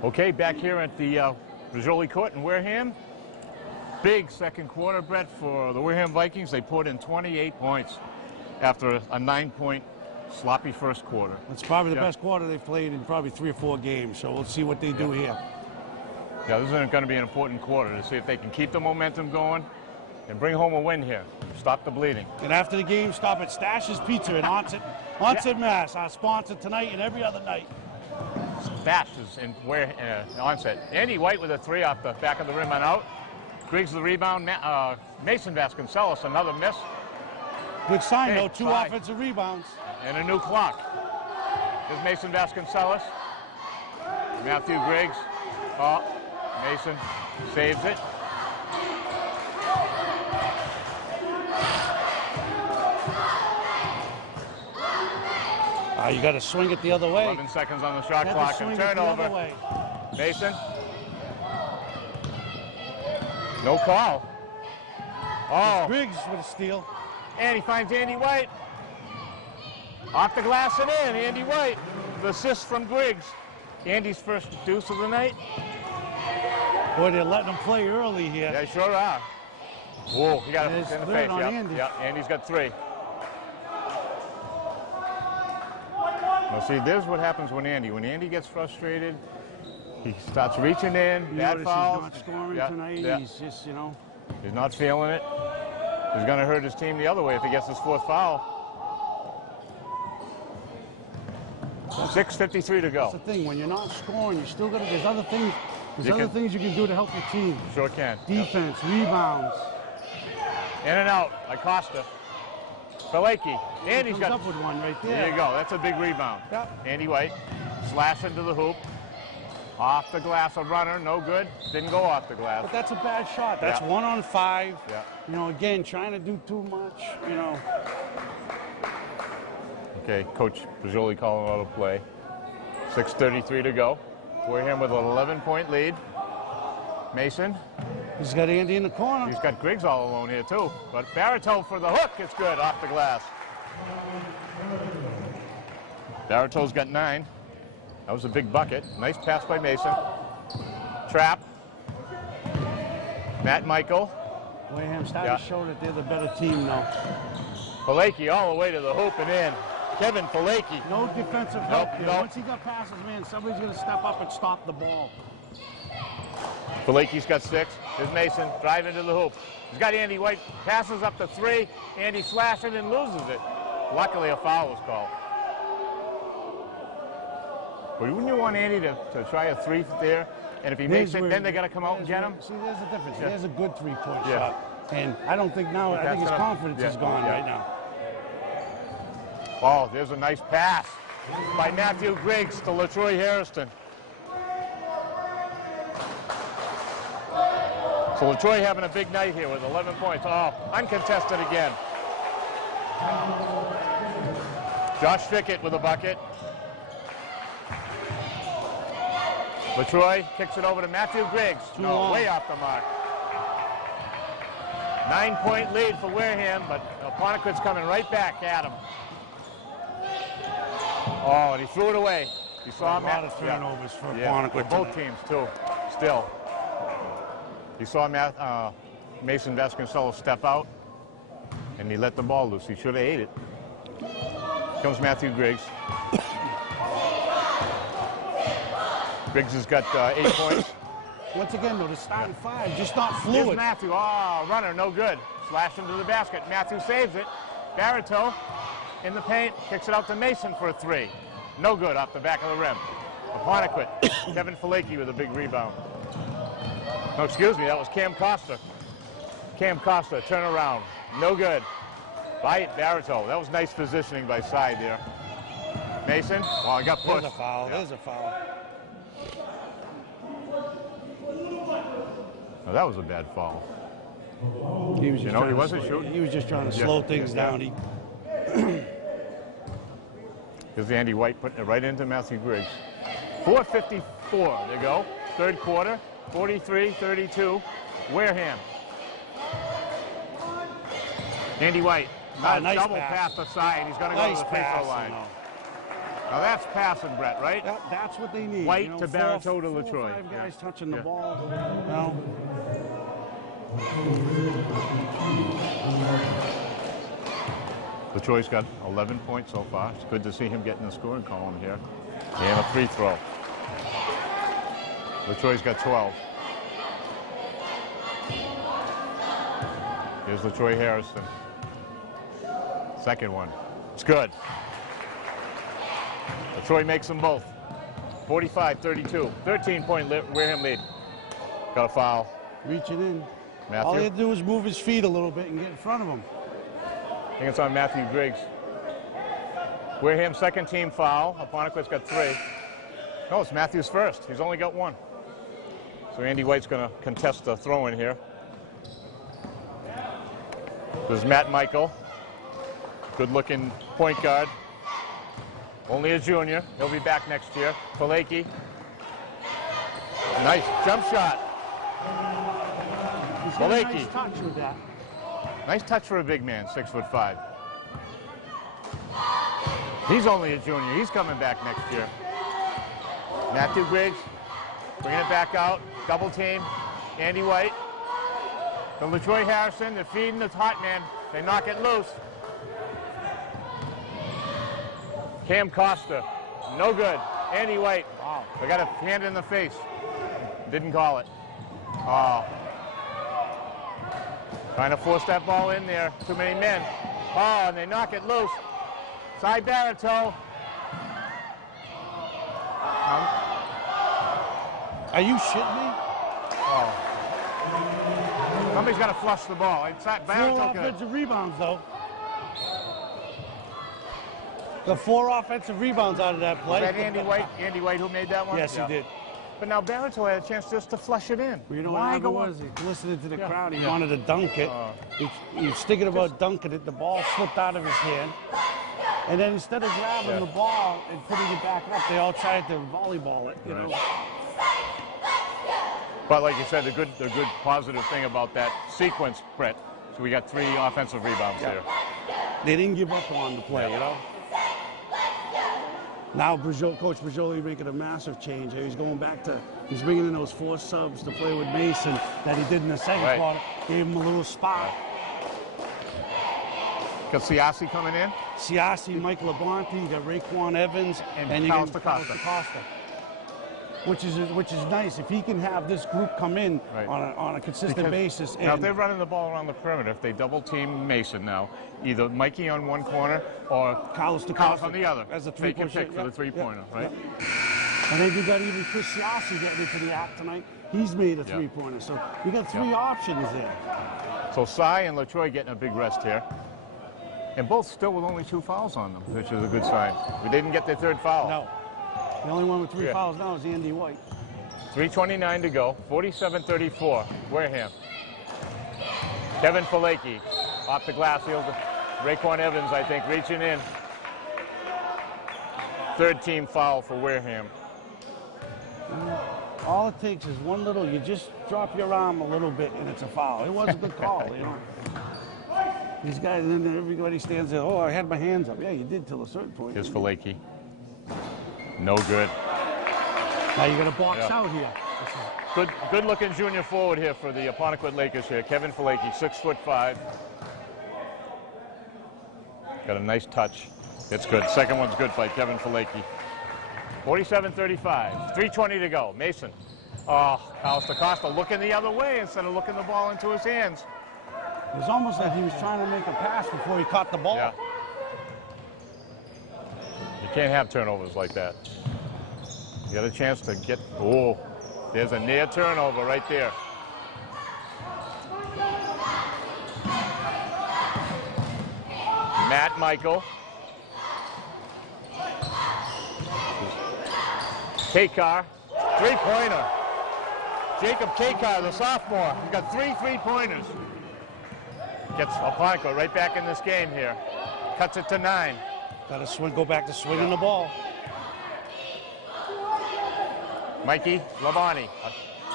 Okay, back here at the Rizzoli Court in Wareham. Big second quarter, Brett, for the Wareham Vikings. They poured in 28 points after a 9-point sloppy first quarter. It's probably the best quarter they've played in probably 3 or 4 games, so we'll see what they do here. Yeah, this is going to be an important quarter to see if they can keep the momentum going and bring home a win here. Stop the bleeding. And after the game, stop at Stash's Pizza in Onset, Mass, our sponsor tonight and every other night. Stash is in Onset. Andy White with a 3 off the back of the rim and out. Griggs the rebound. Mason Vasconcelos, another miss. Good sign, though. 2 tie. offensive rebounds. And a new clock. Here's Mason Vasconcelos. Matthew Griggs. Oh, Mason saves it. You got to swing it the other way. 11 seconds on the shot clock and turnover. Mason. No call. Oh. Griggs with a steal. And he finds Andy White. Off the glass and in. Andy White. The assist from Griggs. Andy's first deuce of the night. Boy, they're letting him play early here. They sure are. Whoa, he got it in the face. On Andy. Yeah, Andy's got 3. Well, see, there's what happens when Andy gets frustrated, he starts reaching in, bad fouls. He's not scoring tonight. He's just, you know. He's not feeling it. He's going to hurt his team the other way if he gets his 4th foul. 6:53 to go. That's the thing. When you're not scoring, you still got to. There's other things. Things you can do to help your team. Sure can. Defense, rebounds. In and out. Acosta. Faleki. Andy's got up with one right there. There you go. That's a big rebound. Yep. Andy White. Slash into the hoop. Off the glass, a runner. No good. Didn't go off the glass. But that's a bad shot. That's 1 on 5. Yeah. You know, again, trying to do too much. You know. Okay, Coach Rizzoli calling out a play. 6:33 to go. Wareham with an 11-point lead. Mason. He's got Andy in the corner. He's got Griggs all alone here, too. But Barreto for the hook. It's good off the glass. Barreto's got 9. That was a big bucket. Nice pass by Mason. Trap. Matt Michael. Wareham starting to show that they're the better team now. Faleki all the way to the hoop and in. Kevin Faleki. No defensive help here. Nope. Once he got past his man, somebody's going to step up and stop the ball. Faleki's got 6. Here's Mason, drive into the hoop. He's got Andy White, passes up to 3. Andy slashing and loses it. Luckily, a foul was called. But wouldn't you want Andy to try a 3 there? And if he makes it, then they got to come out and get him? See, there's a difference. He has a good 3-point Yeah. shot. And I don't think now, I think his confidence is gone right now. Oh, there's a nice pass by Matthew Griggs to LaTroy Harrison. So LaTroy having a big night here with 11 points. Oh, uncontested again. Josh Fickett with a bucket. LaTroy kicks it over to Matthew Griggs. No, way off the mark. 9-point lead for Wareham, but Apponequet's coming right back at him. Oh, and he threw it away. You saw a lot of turnovers for Apponequet. Both teams, too, still. You saw Mason Vasconcelos step out, and he let the ball loose. He should have ate it. Comes Matthew Griggs. Griggs has got 8 points. Once again, though, the starting 5, just not fluid. Here's Matthew. Oh, runner, no good. Slash into the basket. Matthew saves it. Barreto in the paint, kicks it out to Mason for a 3. No good off the back of the rim. Apponequet. Kevin Faleki with a big rebound. Oh, excuse me, that was Cam Costa. Cam Costa, turn around. No good. By Barito. That was nice positioning by side there. Mason, oh, I got pushed. There's a foul. Yeah. There's a foul. Oh, that was a bad foul. He was just he wasn't shooting. He was just trying to slow things down. Here's Andy White putting it right into Matthew Griggs. 4:54. There you go. Third quarter. 43-32. Wareham. Andy White. Nice double pass. pass aside. He's going to go to the free throw line. Now that's passing, Brett, right? That's what they need. White to Barito to Four LaTroy. or five guys touching the ball. No. LaTroy's got 11 points so far. It's good to see him getting the scoring column here. And a free throw. LaTroy's got 12. Here's LaTroy Harrison. Second one. It's good. LaTroy makes them both. 45-32. 13-point Wareham lead. Got a foul. Reaching in. Matthew. All he had to do was move his feet a little bit and get in front of him. I think it's on Matthew Griggs. Wareham's second team foul. Apponequet's got 3. No, it's Matthew's first. He's only got 1. So Andy White's going to contest the throw-in here. There's Matt Michael. Good-looking point guard. Only a junior. He'll be back next year. Apponequet. Nice jump shot. He's got a Apponequet. nice touch with that. Nice touch for a big man, 6'5". He's only a junior. He's coming back next year. Matthew Griggs bringing it back out. Double team. Andy White. The LaTroy Harrison. They're feeding the hot man. They knock it loose. Cam Costa. No good. Andy White. Wow. They got a hand in the face. Didn't call it. Oh. Trying to force that ball in there. Too many men. Oh, and they knock it loose. Side Barito. Are you shitting me? Oh. Somebody's got to flush the ball. It's not 4 Barito good. offensive rebounds, though. The 4 offensive rebounds out of that play. Was that Andy White? Andy White who made that one? Yes, Yeah. he did. But now Barito had a chance just to flush it in. You know Why what go happened was? He listened to the crowd. He Yeah. wanted to dunk it. He was thinking about dunking it. The ball slipped out of his hand. And then instead of grabbing the ball and putting it back up, they all tried to volleyball it, you know. But like you said, the good positive thing about that sequence, Brett, so we got 3 offensive rebounds there. They didn't give up on the play, you know. Now Coach Brijoli making a massive change. He's going back to, he's bringing in those 4 subs to play with Mason that he did in the second quarter. Gave him a little spot. Got Siasi coming in. Siasi, Mike Labonte, you got Raekwon Evans, And you Carlos got Costa. Costa. Which is nice. If he can have this group come in on a consistent basis. Now, if they're running the ball around the perimeter, if they double team Mason now, either Mikey on one corner or Carlos on the other. as a They can 3-point pick shot, for the three-pointer, right? And then you got even Chris Siasi getting into the act tonight. He's made a three-pointer. So you got 3 options there. So Cy and LaTroy getting a big rest here. And both still with only 2 fouls on them, which is a good sign. We didn't get their 3rd foul. No. The only one with 3 fouls now is Andy White. 3:29 to go. 47-34. Wareham. Kevin Apponequet off the glass. Raekwon Evans, I think, reaching in. 3rd team foul for Wareham. All it takes is one little, you just drop your arm a little bit and it's a foul. It was a good call, you know. These guys, and then everybody stands there, oh, I had my hands up. Yeah, you did till a certain point. Here's Apponequet. No good. Now you got to box out here. Good looking junior forward here for the Apponequet Lakers here. Kevin Apponequet, 6'5". Got a nice touch. It's good. Second one's good by Kevin Apponequet. 47-35. 3:20 to go. Mason. Oh, Carlos Costa looking the other way instead of looking the ball into his hands. It was almost like he was trying to make a pass before he caught the ball. Yeah. You can't have turnovers like that. You got a chance to get, oh, there's a near turnover right there. Matt Michael. Kakar, three-pointer. Jacob Kakar, the sophomore. He's got 3 3-pointers. Gets Apponequet right back in this game here. Cuts it to 9. Got to swing, go back to swinging the ball. Mikey Labonte.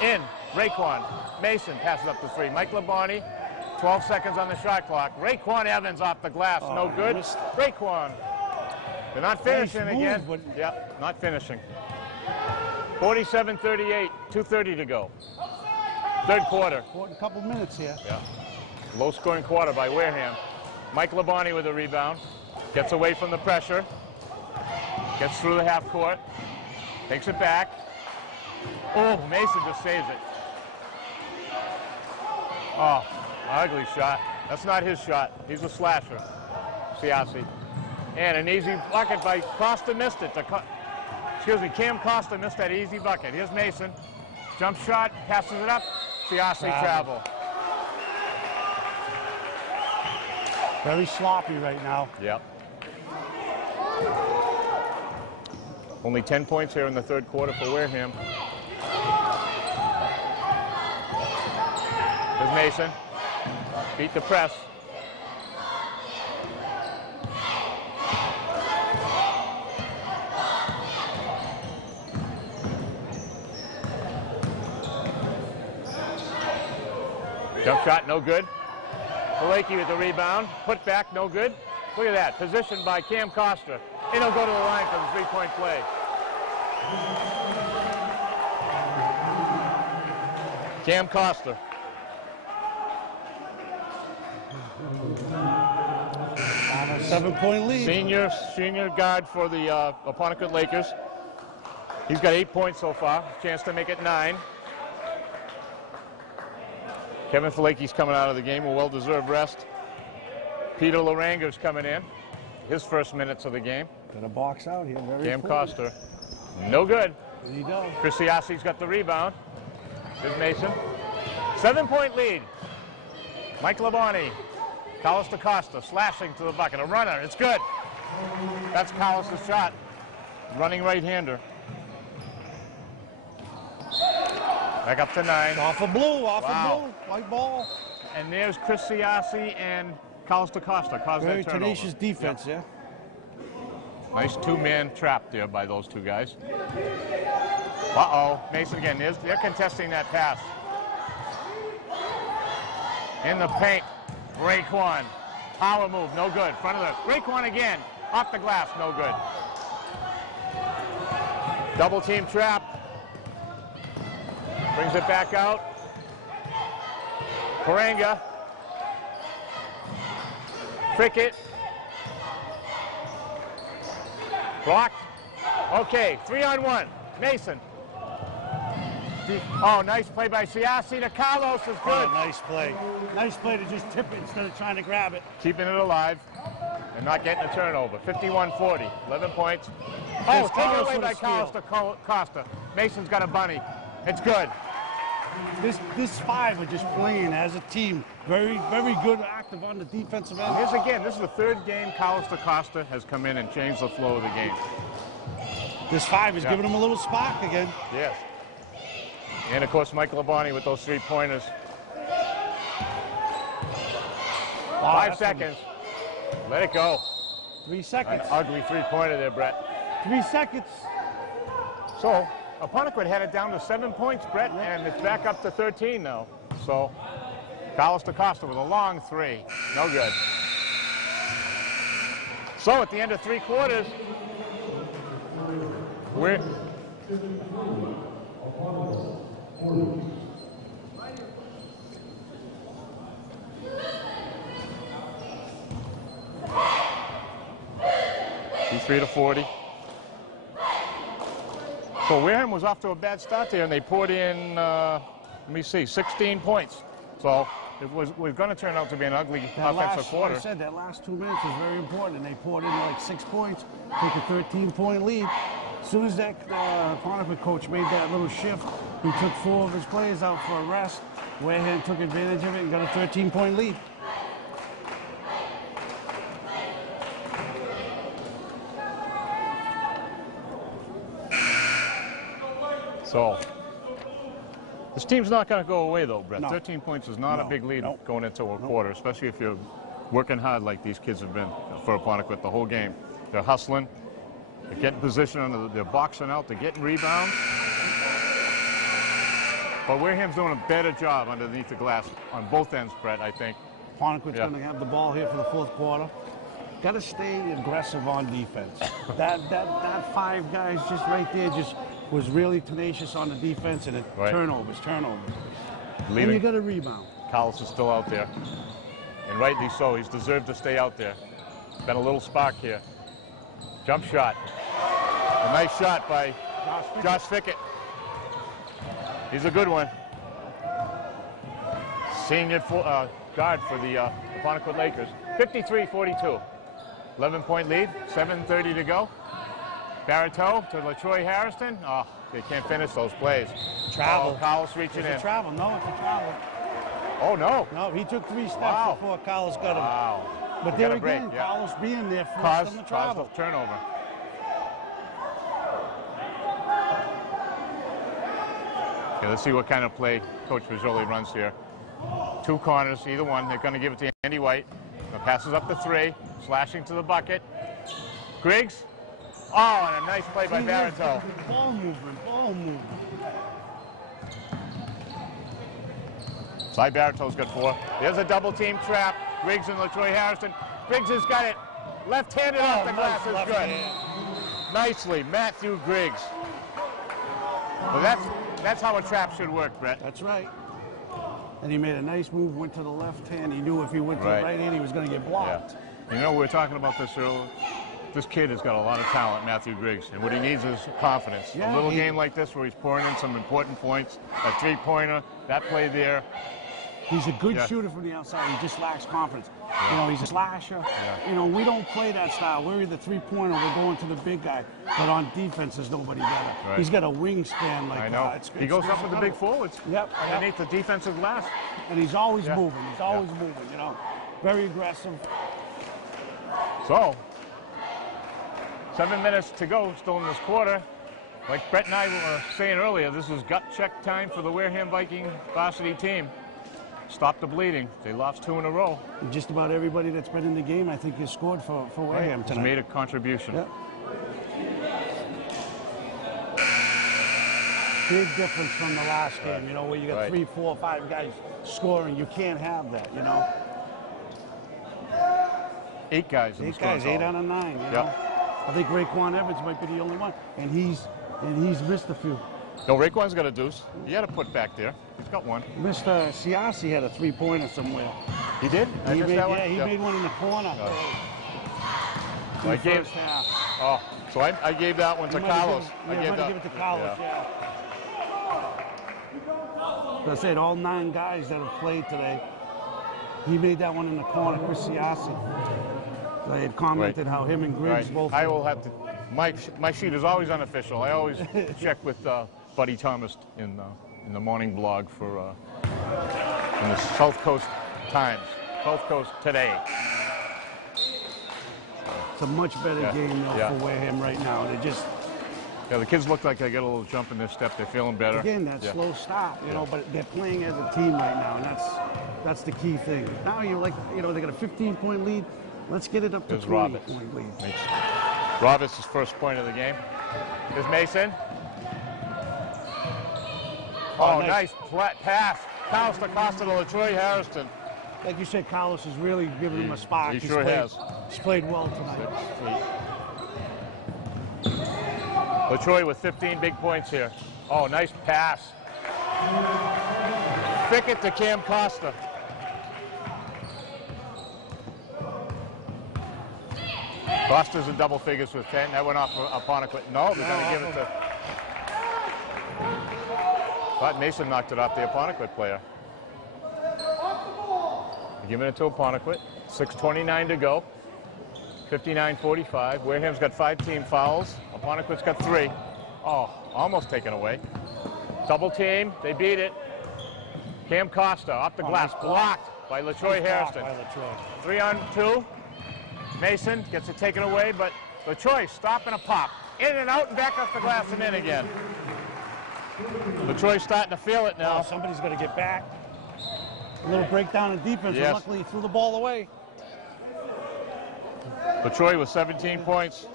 In. Raekwon. Mason passes up to 3. Mike Labonte, 12 seconds on the shot clock. Raekwon Evans off the glass. No good. Raekwon. They're not finishing again. Yeah, not finishing. 47-38, 2:30 to go. Third quarter. A couple minutes here. Yeah. Low-scoring quarter by Wareham. Mike Labonte with a rebound. Gets away from the pressure. Gets through the half court. Takes it back. Oh, Mason just saves it. Oh, ugly shot. That's not his shot. He's a slasher. Siassi. And an easy bucket by Costa. Missed it. Cam Costa missed that easy bucket. Here's Mason. Jump shot, passes it up. Siassi travel. Very sloppy right now. Yep. Only 10 points here in the third quarter for Wareham. There's Mason. Beat the press. Jump shot, no good. Apponequet with the rebound. Put back, no good. Look at that. Positioned by Cam Costa. And he'll go to the line for the three-point play. Cam Costa. On a 7-point lead. Senior guard for the Apponequet Lakers. He's got 8 points so far. Chance to make it 9. Kevin Falake's coming out of the game, a well-deserved rest. Peter Laranger's coming in, his first minutes of the game. Gonna box out here, very Cam important. Costa, no good. There you go. Chris Siassi's got the rebound. There's Mason. 7-point lead. Mike Labonte, Carlos DaCosta slashing to the bucket. A runner, it's good. That's Carlos' shot. Running right-hander. Back up to 9. Off of blue, off of blue. White ball. And there's Chris Siassi and Carlos DaCosta. Very tenacious defense, yeah. Nice two-man trap there by those two guys. Uh-oh, Mason again. They're contesting that pass. In the paint, Raekwon. Power move, no good. Front of the, Raekwon again. Off the glass, no good. Double team trap. Brings it back out. Paranga. Cricket. Blocked. Okay, 3-on-1. Mason. Oh, nice play by Siassi to Carlos is good. Oh, nice play. Nice play to just tip it instead of trying to grab it. Keeping it alive and not getting a turnover. 51-40, 11 points. Oh, taken away by Carlos Costa. Mason's got a bunny. It's good. This five are just playing as a team. Very, very good, active on the defensive end. Here's again, this is the third game Carlos DaCosta has come in and changed the flow of the game. This five is giving them a little spark again. Yes. And of course, Mike Labonte with those 3-pointers. 5 seconds. Let it go. 3 seconds. An ugly 3-pointer there, Brett. 3 seconds. So, Apponequet had it down to 7 points, Brett, and it's back up to 13 now. So, Carlos DaCosta with a long 3. No good. So, at the end of 3 quarters, we're... Three to 40. So Wareham was off to a bad start there, and they poured in, let me see, 16 points. So it was going to turn out to be an ugly offensive quarter. Like I said, that last 2 minutes was very important, and they poured in like 6 points, take a 13-point lead. As soon as that Apponequet coach made that little shift, he took 4 of his players out for a rest. Wareham took advantage of it and got a 13-point lead. So, this team's not going to go away, though, Brett. No. 13 points is not a big lead going into a quarter, especially if you're working hard like these kids have been for Apponequet the whole game. They're hustling. They're getting position, they're boxing out, they're getting rebounds. But Wareham's doing a better job underneath the glass on both ends, Brett, I think. Apponequet's going to have the ball here for the fourth quarter. Got to stay aggressive on defense. that five guys just right there just was really tenacious on the defense, and it turnovers. And you got to rebound. Carlos is still out there, and rightly so. He's deserved to stay out there. Been a little spark here. Jump shot. A nice shot by Josh Fickett. He's a good one. Senior guard for the Apponequet Lakers. 53-42. 11-point lead. 7:30 to go. Barreto to LaTroy Harrison. Oh, they can't finish those plays. Travel. Oh, Carlos reaching in. It's a travel. No, it's a travel. Oh, no. No, he took 3 steps before Carlos got him. Wow. But there again, Carlos being there forced him to travel. Caused the turnover. Okay, let's see what kind of play Coach Mazzoli runs here. 2 corners, either one. They're going to give it to Andy White. The passes up to 3, slashing to the bucket. Griggs. Oh, and a nice play by Barreto. Ball movement. Cy Barreto's got 4. There's a double team trap. Griggs and LaTroy Harrison. Griggs has got it. Left-handed off the glass is good. Nicely, Matthew Griggs. Well, that's how a trap should work, Brett. That's right. And he made a nice move, went to the left hand. He knew if he went to the right hand, he was going to get blocked. Yeah. You know, we were talking about this earlier. This kid has got a lot of talent, Matthew Griggs, and what he needs is confidence. Yeah, a little game like this where he's pouring in some important points, a 3-pointer, that play there. He's a good shooter from the outside. He just lacks confidence. Yeah. You know, he's a slasher. Yeah. You know, we don't play that style. We're either 3-pointer, we're going to the big guy. But on defense, there's nobody better. Right. He's got a wingspan like I know. He goes up with the big forwards. Yep. Underneath the defensive glass. And he's always moving. He's always moving, you know. Very aggressive. So, 7 minutes to go still in this quarter. Like Brett and I were saying earlier, this is gut check time for the Wareham Viking varsity team. Stop the bleeding. They lost 2 in a row. And just about everybody that's been in the game, I think, has scored for Wareham tonight. Has made a contribution. Yep. Big difference from the last game, you know, where you got 3, 4, 5 guys scoring. You can't have that, you know. 8 guys. 8 guys, 8 out of 9. You know? I think Raekwon Evans might be the only one, and he's missed a few. No, Raekwon's got a deuce. He had a put back there. He's got one. Mr. Siasi had a 3-pointer somewhere. He did? He made one in the corner. So I gave, so I gave that one to Carlos. I gave it to Carlos, As I said, all 9 guys that have played today, he made that one in the corner, Chris Siasi. I had commented how him and Griggs both. I will have to. My sheet is always unofficial. I always check with Buddy Thomas in the morning blog for in the South Coast Times, South Coast Today. It's a much better game though for Wareham right now. They just. Yeah, the kids look like they got a little jump in their step. They're feeling better. Again, that slow start, you know, but they're playing as a team right now, and that's the key thing. Now they got a 15-point lead. Let's get it up to 20-point lead. Roberts' first point of the game. Here's Mason. Oh, nice pass. Carlos Acosta to LaTroy Harrison. Like you said, Carlos has really given him a spark. He sure has. He's played well tonight. LaTroy with 15 big points here. Oh, nice pass. Fickett to Cam Costa. Costa's in double figures with 10. That went off Apponequet. No, they're going to give it to... But Mason knocked it off the Apponequet player. They're giving it to Apponequet. 6:29 to go. 59-45. Wareham's got 5 team fouls. Apponequet's got 3. Oh, almost taken away. Double team. They beat it. Cam Costa off the glass. Blocked by LaTroy Harrison. 3-on-2. Mason gets it taken away, but LaTroy stopping a pop. In and out and back off the glass and in again. Latroy's starting to feel it Now now. somebody's going to get back. A little breakdown in defense, Yes. and luckily he threw the ball away. Latroy with 17 points.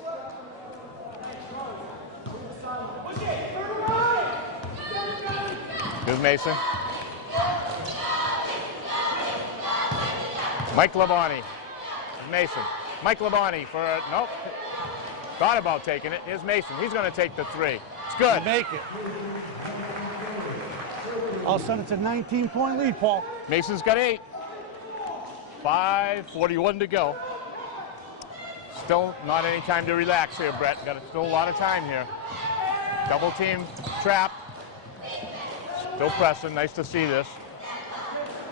Here's Mason. Mike Labonte. Mason. Mike Labonte for a, nope. Thought about taking it. Here's Mason. He's going to take the three. It's good. Make it. All of a sudden it's a 19-point lead, Paul. Mason's got 8. 5:41 to go. Still not any time to relax here, Brett. Got still a lot of time here. Double team trap. Still pressing. Nice to see this.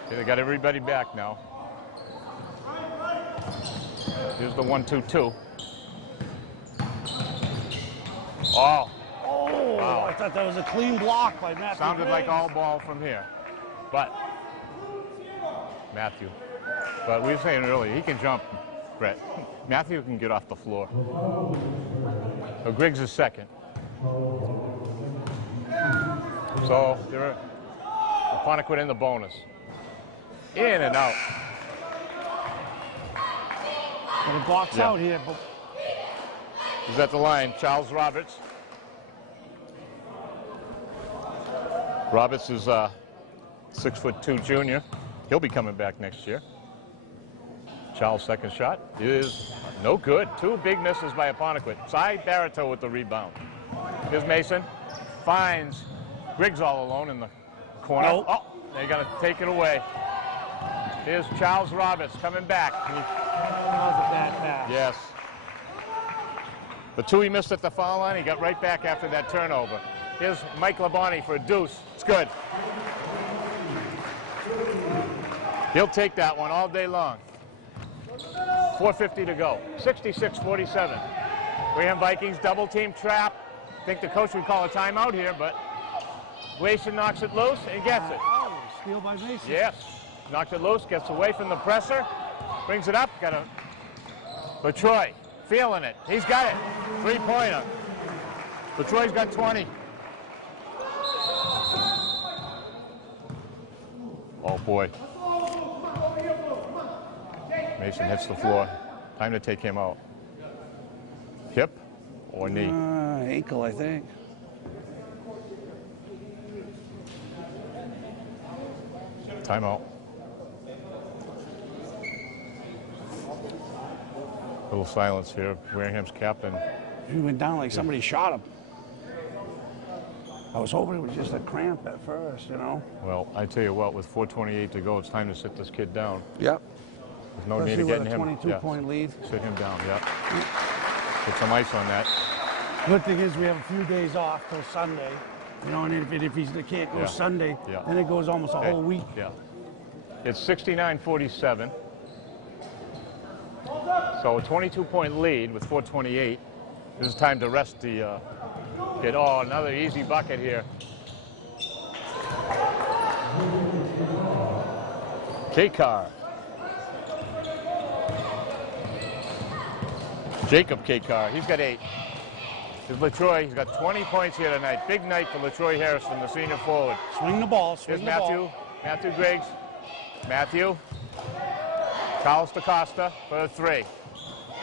Okay, they got everybody back now. Here's the 1-2-2. Oh. Oh, Wow. I thought that was a clean block by Matthew. Sounded like Griggs. all ball from here. But Matthew. But we were saying earlier, he can jump, Brett. Matthew can get off the floor. So Griggs is second. So they're Apponequet in the bonus. In and out. But it blocks Yeah. out here. But He's at the line. Charles Roberts. Roberts is 6'2" junior. He'll be coming back next year. Charles' second shot is no good. 2 big misses by Apponequet. Cy Barito with the rebound. Here's Mason. Finds Griggs all alone in the corner. Nope. Oh, they got to take it away. Here's Charles Roberts coming back. that was a bad pass. Yes. The 2 he missed at the foul line, he got right back after that turnover. Here's Mike Labonte for a deuce. It's good. He'll take that one all day long. 4:50 to go. 66-47. Wareham Vikings double team trap. I think the coach would call a timeout here, but Wason knocks it loose and gets it. Oh, steal by Mason. Yes. Knocks it loose, gets away from the presser, brings it up, got a Latroy feeling it. He's got it. 3-pointer. Latroy's got 20. Oh boy. Mason hits the floor. Time to take him out. Hip or knee? Ankle, I think. Timeout. Little silence here. Wareham's captain. He went down like somebody shot him. I was hoping it was just a cramp at first, you know. Well, I tell you what, with 4:28 to go, it's time to sit this kid down. Yep. There's no need Especially of with getting a him. 22-point lead. Sit him down, yeah. Put some ice on that. Good thing is we have a few days off till Sunday. You know, and if he can't go Yeah. Sunday, Yeah. then it goes almost a Okay. whole week. Yeah. It's 69-47. So a 22-point lead with 4:28. This is time to rest the kid. Oh, another easy bucket here. K-Car. Jacob K-Car, he's got 8. Here's Latroy, he's got 20 points here tonight. Big night for Latroy Harrison, the senior forward. Swing the ball, Here's swing the Matthew, ball. Matthew Griggs. Matthew. Carlos DaCosta for the 3.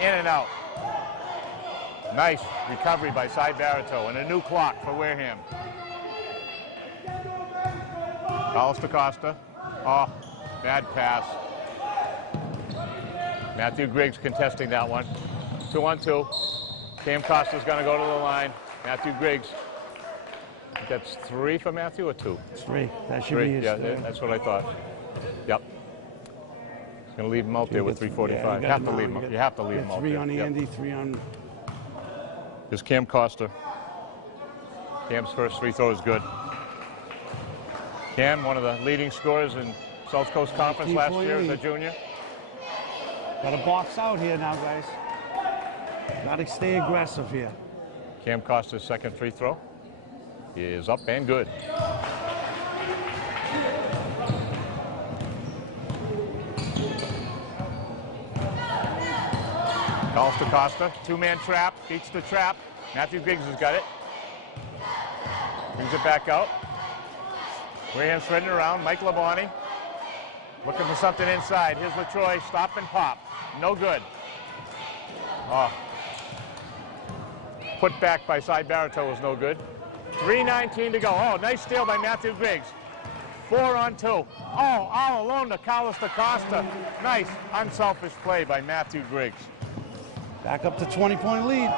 In and out. Nice recovery by Cy Barito and a new clock for Wareham. Carlos DaCosta. Oh, bad pass. Matthew Griggs contesting that one. 2-on-2. Cam Costa's going to go to the line. Matthew Griggs. That's 3 for Matthew or 2? 3. That should 3. be his Yeah, third. that's what I thought. Yep. He's going to leave him out there with 3:45. You have to leave him. You have to leave him out 3 there. on Yep. Andy, 3 on... Here's Cam Costa. Cam's first free throw is good. Cam, one of the leading scorers in South Coast Conference last year as a junior. Got to box out here now, guys. Got to stay aggressive here. Cam Costa's second free throw is up and good. Carlos DaCosta, 2-man trap, beats the trap. Matthew Griggs has got it. Brings it back out. Wareham spreading around. Mike Labonte looking for something inside. Here's LaTroy. Stop and pop. No good. Oh. Put back by Cy Baratow was no good. 3:19 to go. Oh, nice steal by Matthew Griggs. 4-on-2. Oh, all alone to Carlos DaCosta. Nice, unselfish play by Matthew Griggs. Back up to 20-point lead.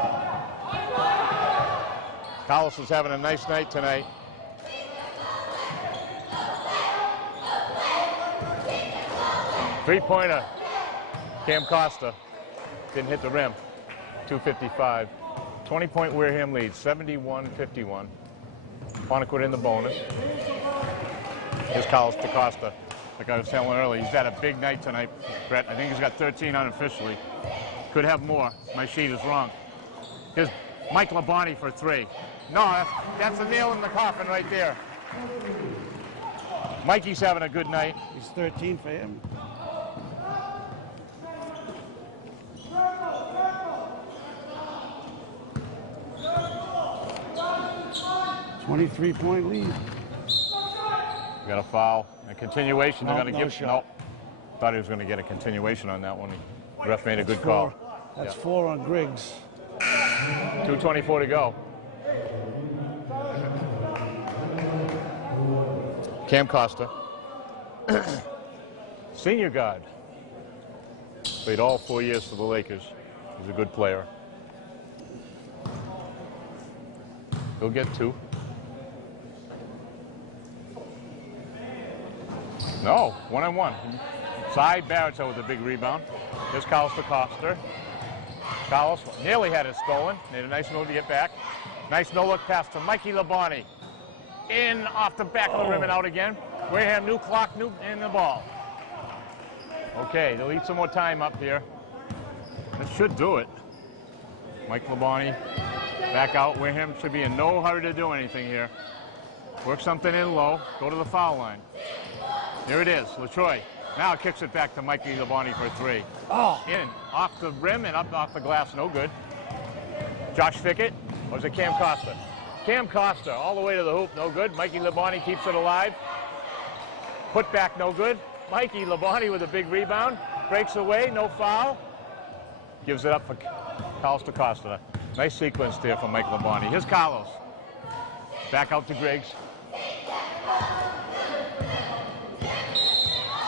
Carlos is having a nice night tonight. Three-pointer. Cam Costa didn't hit the rim. 2:55. 20-point Wareham lead, 71-51. Apponequet in the bonus. Here's Carlos DaCosta. Like I was telling earlier, he's had a big night tonight, Brett. I think he's got 13 unofficially. Could have more. My sheet is wrong. Here's Mike Labonte for 3. No, that's a nail in the coffin right there. Mikey's having a good night. He's 13 for him. $23-point lead. Got a foul. A continuation. They're No, going to no give. shot. No. Thought he was going to get a continuation on that one. The ref made a good call. That's 4 on Griggs. 2:24 to go. Cam Costa. Senior guard. Played all 4 years for the Lakers. He's a good player. He'll get 2. No, 1-on-1. Cy Baratow with a big rebound. Here's Carlos DaCosta. Carlos nearly had it stolen. Made a nice move to get back. Nice no-look pass to Mikey Labonte. In off the back of the rim and out again. Wareham, new clock, new in the ball. Okay, they'll eat some more time up here. That should do it. Mike Labonte back out. Wareham should be in no hurry to do anything here. Work something in low. Go to the foul line. Here it is, LaTroy. Now kicks it back to Mikey Labonte for 3. Oh. In, off the rim and up off the glass, no good. Josh Fickett, or is it Cam Costa? Cam Costa, all the way to the hoop, no good. Mikey Labonte keeps it alive. Put back, no good. Mikey Labonte with a big rebound. Breaks away, no foul. Gives it up for Carlos DaCosta. Nice sequence there for Mike Labonte. Here's Carlos. Back out to Griggs.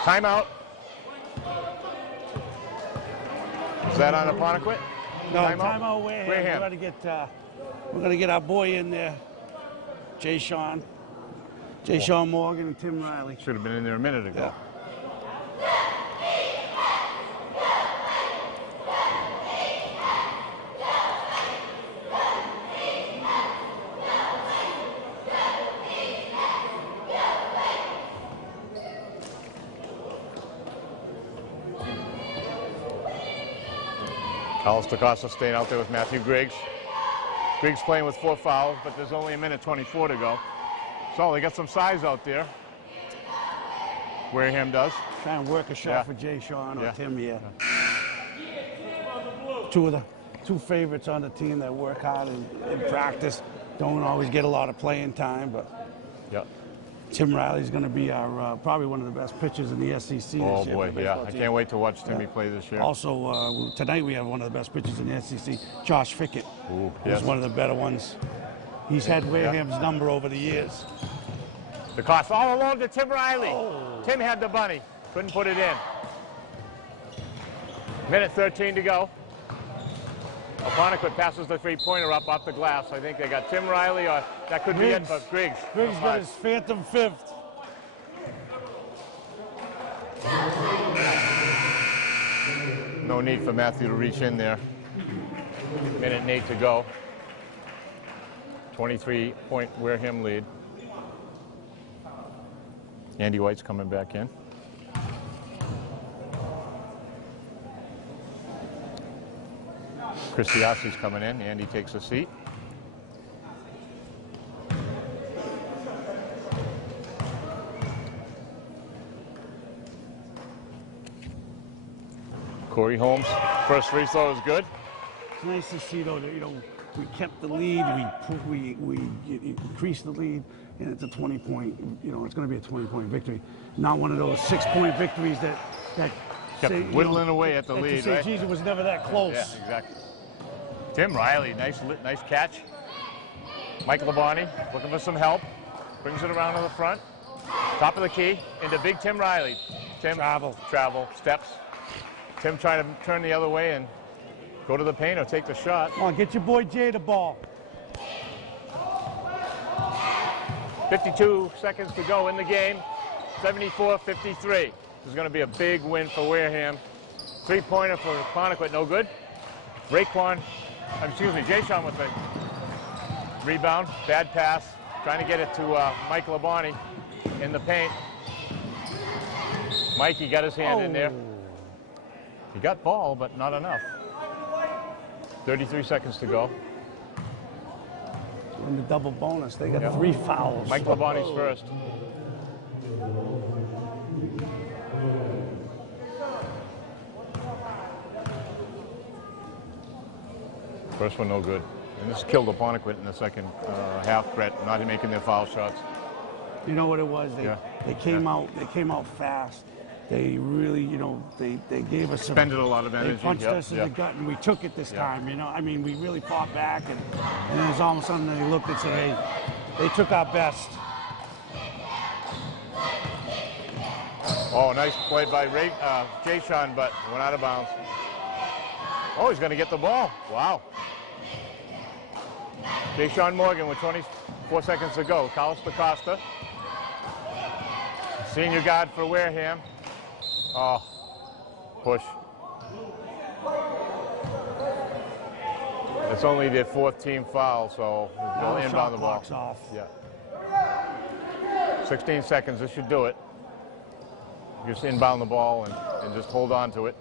Timeout. Is that on Apponequet? No, timeout Wareham. We're gonna get our boy in there. Jay Sean Morgan and Tim Riley. Should have been in there a minute ago. Yeah. Carlos DaCosta staying out there with Matthew Griggs. Griggs playing with 4 fouls, but there's only 1:24 to go. So they got some size out there. Wareham does. Try and work a shot for Jay Sean or Tim, Two favorites on the team that work hard in practice. Don't always get a lot of playing time, but Tim Riley's going to be our probably one of the best pitchers in the SEC this year. Oh boy, I can't wait to watch Timmy play this year. Also, tonight we have one of the best pitchers in the SEC, Josh Fickett. He's one of the better ones. He's had Wareham's number over the years. DaCosta all alone to Tim Riley. Tim had the bunny, couldn't put it in. 1:13 to go. Apponequet passes the 3-pointer up off the glass. I think they got Tim Riley, or that could be it, but Griggs. Griggs got his phantom 5th. No need for Matthew to reach in there. 1:08 to go. 23-point Wareham lead. Andy White's coming back in. Chris Siassi's coming in. Andy takes a seat. Corey Holmes' first free throw is good. It's nice to see, though, that, we kept the lead, we increased the lead, and it's a 20-point. You know, it's going to be a 20-point victory, not one of those 6-point victories that kept say, whittling away at the lead. Say, right? geez, it was never that close. Yeah, exactly. Tim Riley, nice catch. Mike Labonte looking for some help, brings it around to the front, top of the key into big Tim Riley. Tim travel steps. Tim trying to turn the other way and go to the paint or take the shot. Come on, get your boy Jay the ball. 52 seconds to go in the game. 74-53. This is going to be a big win for Wareham. Three-pointer for Apponequet, no good. Jay-Sean with the rebound. Bad pass. Trying to get it to Mike Labonte in the paint. Mikey got his hand in there. He got ball, but not enough. 33 seconds to go. In the double bonus, they got 3 fouls. Mike Labonte's first. First one no good. And this killed Apponequet in the second half, Brett, not making their foul shots. You know what it was? They came out fast. They really, you know, they gave us expended a lot of energy. They punched us in the gut, and we took it this time. You know, I mean, we really fought back, and then it was all of a sudden they looked and said, "Hey, they took our best." Oh, nice play by Jay-Sean, but went out of bounds. Oh, he's going to get the ball. Wow. Jay-Sean Morgan with 24 seconds to go. Carlos DaCosta, senior guard for Wareham. Oh, push. It's only their 4th team foul, so they'll inbound the ball. Off. Yeah. 16 seconds, this should do it. Just inbound the ball and just hold on to it.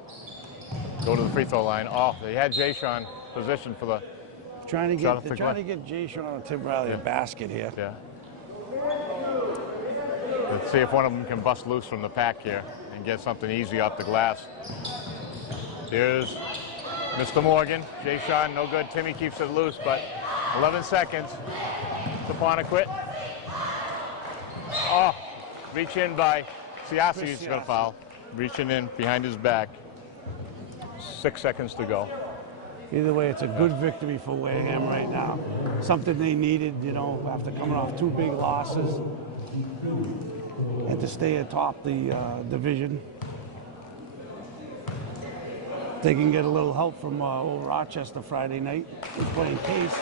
Go to the free throw line. Oh, they had Jay-Sean positioned for the trying to get Jay-Sean and Tim Riley a basket here. Yeah. Let's see if one of them can bust loose from the pack here and get something easy off the glass. Here's Mr. Morgan. Jay-Sean, no good. Timmy keeps it loose, but 11 seconds to Apponequet. Oh, reach in by Siasi's going to foul. Reaching in behind his back. 6 seconds to go. Either way, it's a good victory for Wareham right now. Something they needed, you know, after coming off 2 big losses. And to stay atop the division. They can get a little help from old Rochester Friday night. They're playing Case.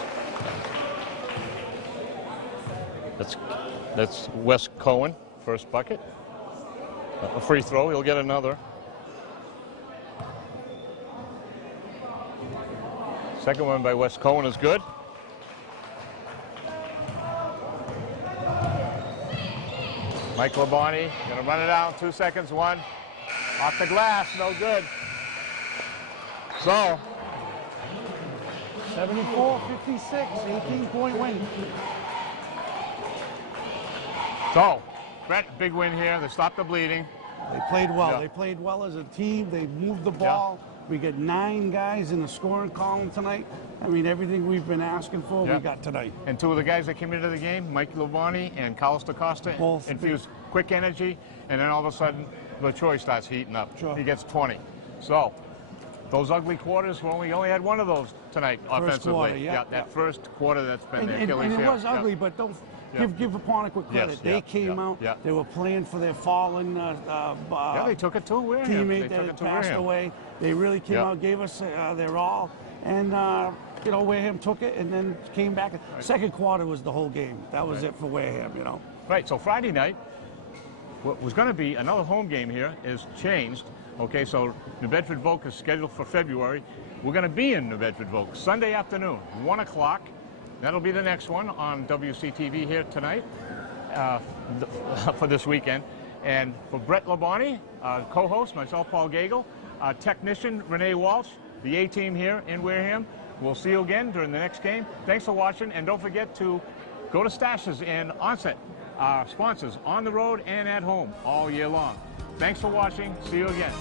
That's Wes Cohen, first bucket. A free throw, he'll get another. Second one by Wes Cohen is good. Mike Labonte going to run it down, 2 seconds, 1. Off the glass, no good. So 74-56, 18-point win. So, Brett, big win here. They stopped the bleeding. They played well. Yeah. They played well as a team. They moved the ball. Yeah. We got 9 guys in the scoring column tonight. I mean, everything we've been asking for, we got tonight. And 2 of the guys that came into the game, Mike Labonte and Carlos DaCosta, both infused quick energy, and then all of a sudden, LaCroix starts heating up. Sure. He gets 20. So, those ugly quarters, we only had one of those tonight offensively. Quarter, that first quarter that's been the Achilles heel. And it was ugly, but don't give Apponequet credit. They came out. They were playing for their fallen they took it to Wareham. Teammate that had passed away. They really came out, gave us their all, and you know, Wareham took it and then came back. Right. Second quarter was the whole game. That was it for Wareham, you know. Right. So Friday night, what was going to be another home game here is changed. Okay, so New Bedford Volk is scheduled for February. We're going to be in New Bedford Volk Sunday afternoon, 1 o'clock. That'll be the next one on WCTV here tonight for this weekend. And for Brett Labonte, co-host, myself, Paul Gagel, technician, Renee Walsh, the A-team here in Wareham. We'll see you again during the next game. Thanks for watching, and don't forget to go to Stashes and Onset, sponsors on the road and at home all year long. Thanks for watching. See you again.